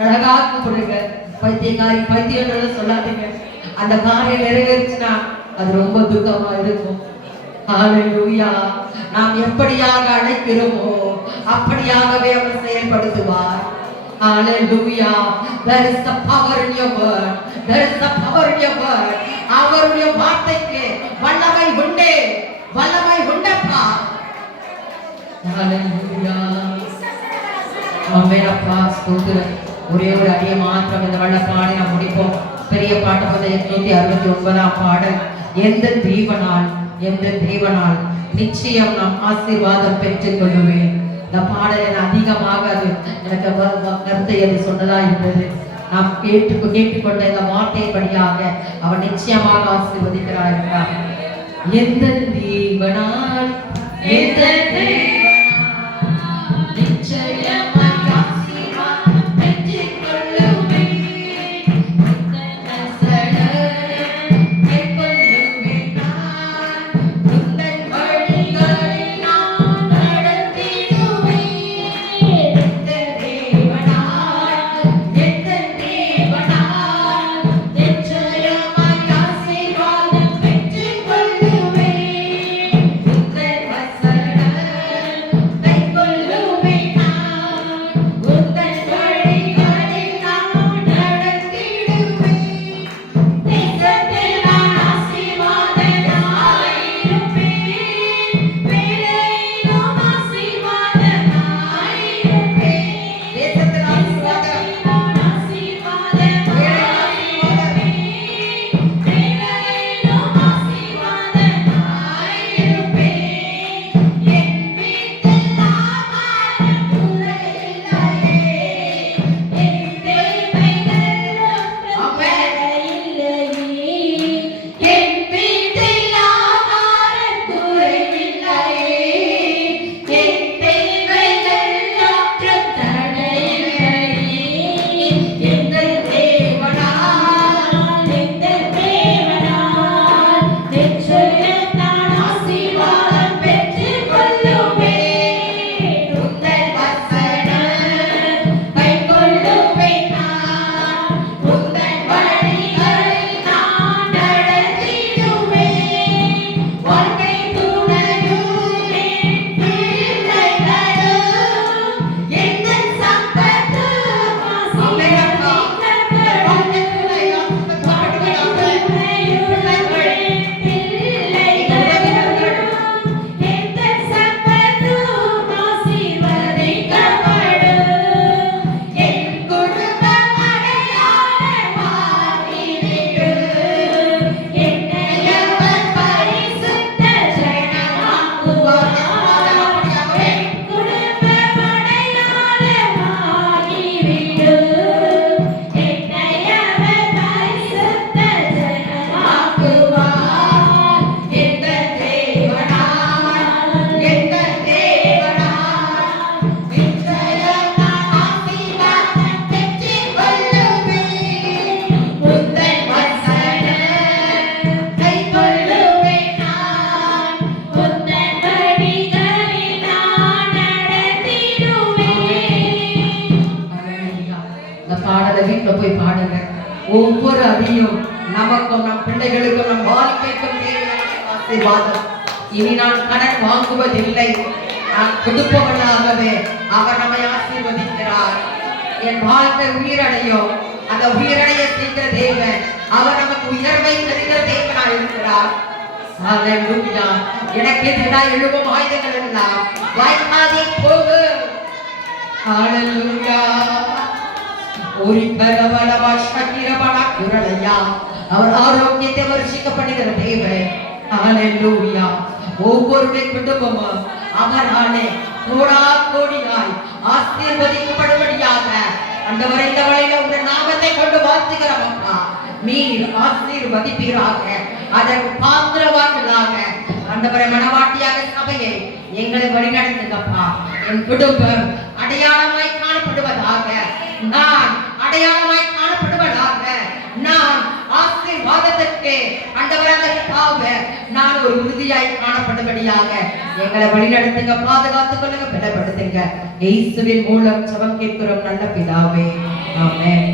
அழகாக கொடுங்க. பைத்தியக்காரி பைத்தியம் சொல்லாதீங்க. அந்த காரியம் நிறைவேறிச்சுன்னா அது ரொம்ப துக்கமா இருக்கும். ஹalleluya. நாம் எப்படியாக அழைக்கிறோமோ அப்படியாகவே அவர் செயல்படுத்துவார். Hallelujah. There is the power in your word. There is the power in your word. அவருடைய வார்த்தைக்கு வல்லமை உண்டு, வல்லமை உண்டப்பா. Hallelujah. ஆமென் அப்பா, ஸ்தோத்திரம். ஒரே ஒரு அடியை மாத்திரம் இந்த வல்ல பாடி நாம் முடிப்போம். பெரிய பாட்டு 869 பாடல். எந்த தேவனால் நிச்சயம் நாம் ஆசீர்வாதம் பெற்றுக் கொள்ளுவேன். இந்த பாடலை அதிகமாக அது எனக்கு கருத்தை அது சொன்னதா இருந்தது. நாம் கேட்டுக்கொண்ட இந்த வார்த்தைப்படியாக அவர் நிச்சயமாக ஆசீர்வதிக்கிறார் என்றார். எந்த தேவனால் ஒவ்வொரு அடியும் நமக்கும் நம் பிள்ளைகளுக்கும் நம் வாழ்க்கைக்கும் தேவையான ஆசீர்வாதம். இனி நான் கடன் வாங்குவதில்லை, நான் கொடுப்பவனாகவே அவர் நம்மை ஆசீர்வதிக்கிறார். என் வாழ்க்கை உயிரடையும், அந்த உயிரடைய செய்கிற தேவன் அவர் நமக்கு உயர்வை தருகிற தேவனாய் இருக்கிறார். ஹalleluya. எனக்கு எதிராக எழும்பும் ஆயுதங்கள் எல்லாம் வாய்க்காதே போகு. ஹalleluya. ஒரு கரவலவா ஷகிரவனா குரலையா அவர் ஆரோக்கியத்தை வருஷிக்கப்படுகிற தேவன். ஹalleluya. ஒவ்வொருடைய குடும்பமும் அவராலே கோடா கோடியாய் ஆசீர்வதிக்கப்படும்படியாக ஆண்டவரே இந்த வேளையில உங்கள் நாமத்தை கொண்டு வாழ்த்துகிறோம் அப்பா. நீர் ஆசீர்வதிப்பீராக, அதற்கு பாத்திரவான்களாக ஆண்டவரே மனவாட்டியாக சபையை எங்களை வழிநடத்துங்கப்பா. என் குடும்பம் அடையாளமாய் காணப்படுவதாக, நான் அடையாளமாய் காணப்படுவதாக, நான் ஆசீர்வாதத்திற்கு ஆண்டவரே நான் ஒரு உறுதியாய் காணப்படும்படியாக எங்களை வழிநடத்துங்க, பாதுகாத்துக் கொள்ளுங்க, பலப்படுத்துங்க. இயேசுவின் மூலம் ஜெபம் கேட்கிறோம் நல்ல பிதாவே, ஆமென்.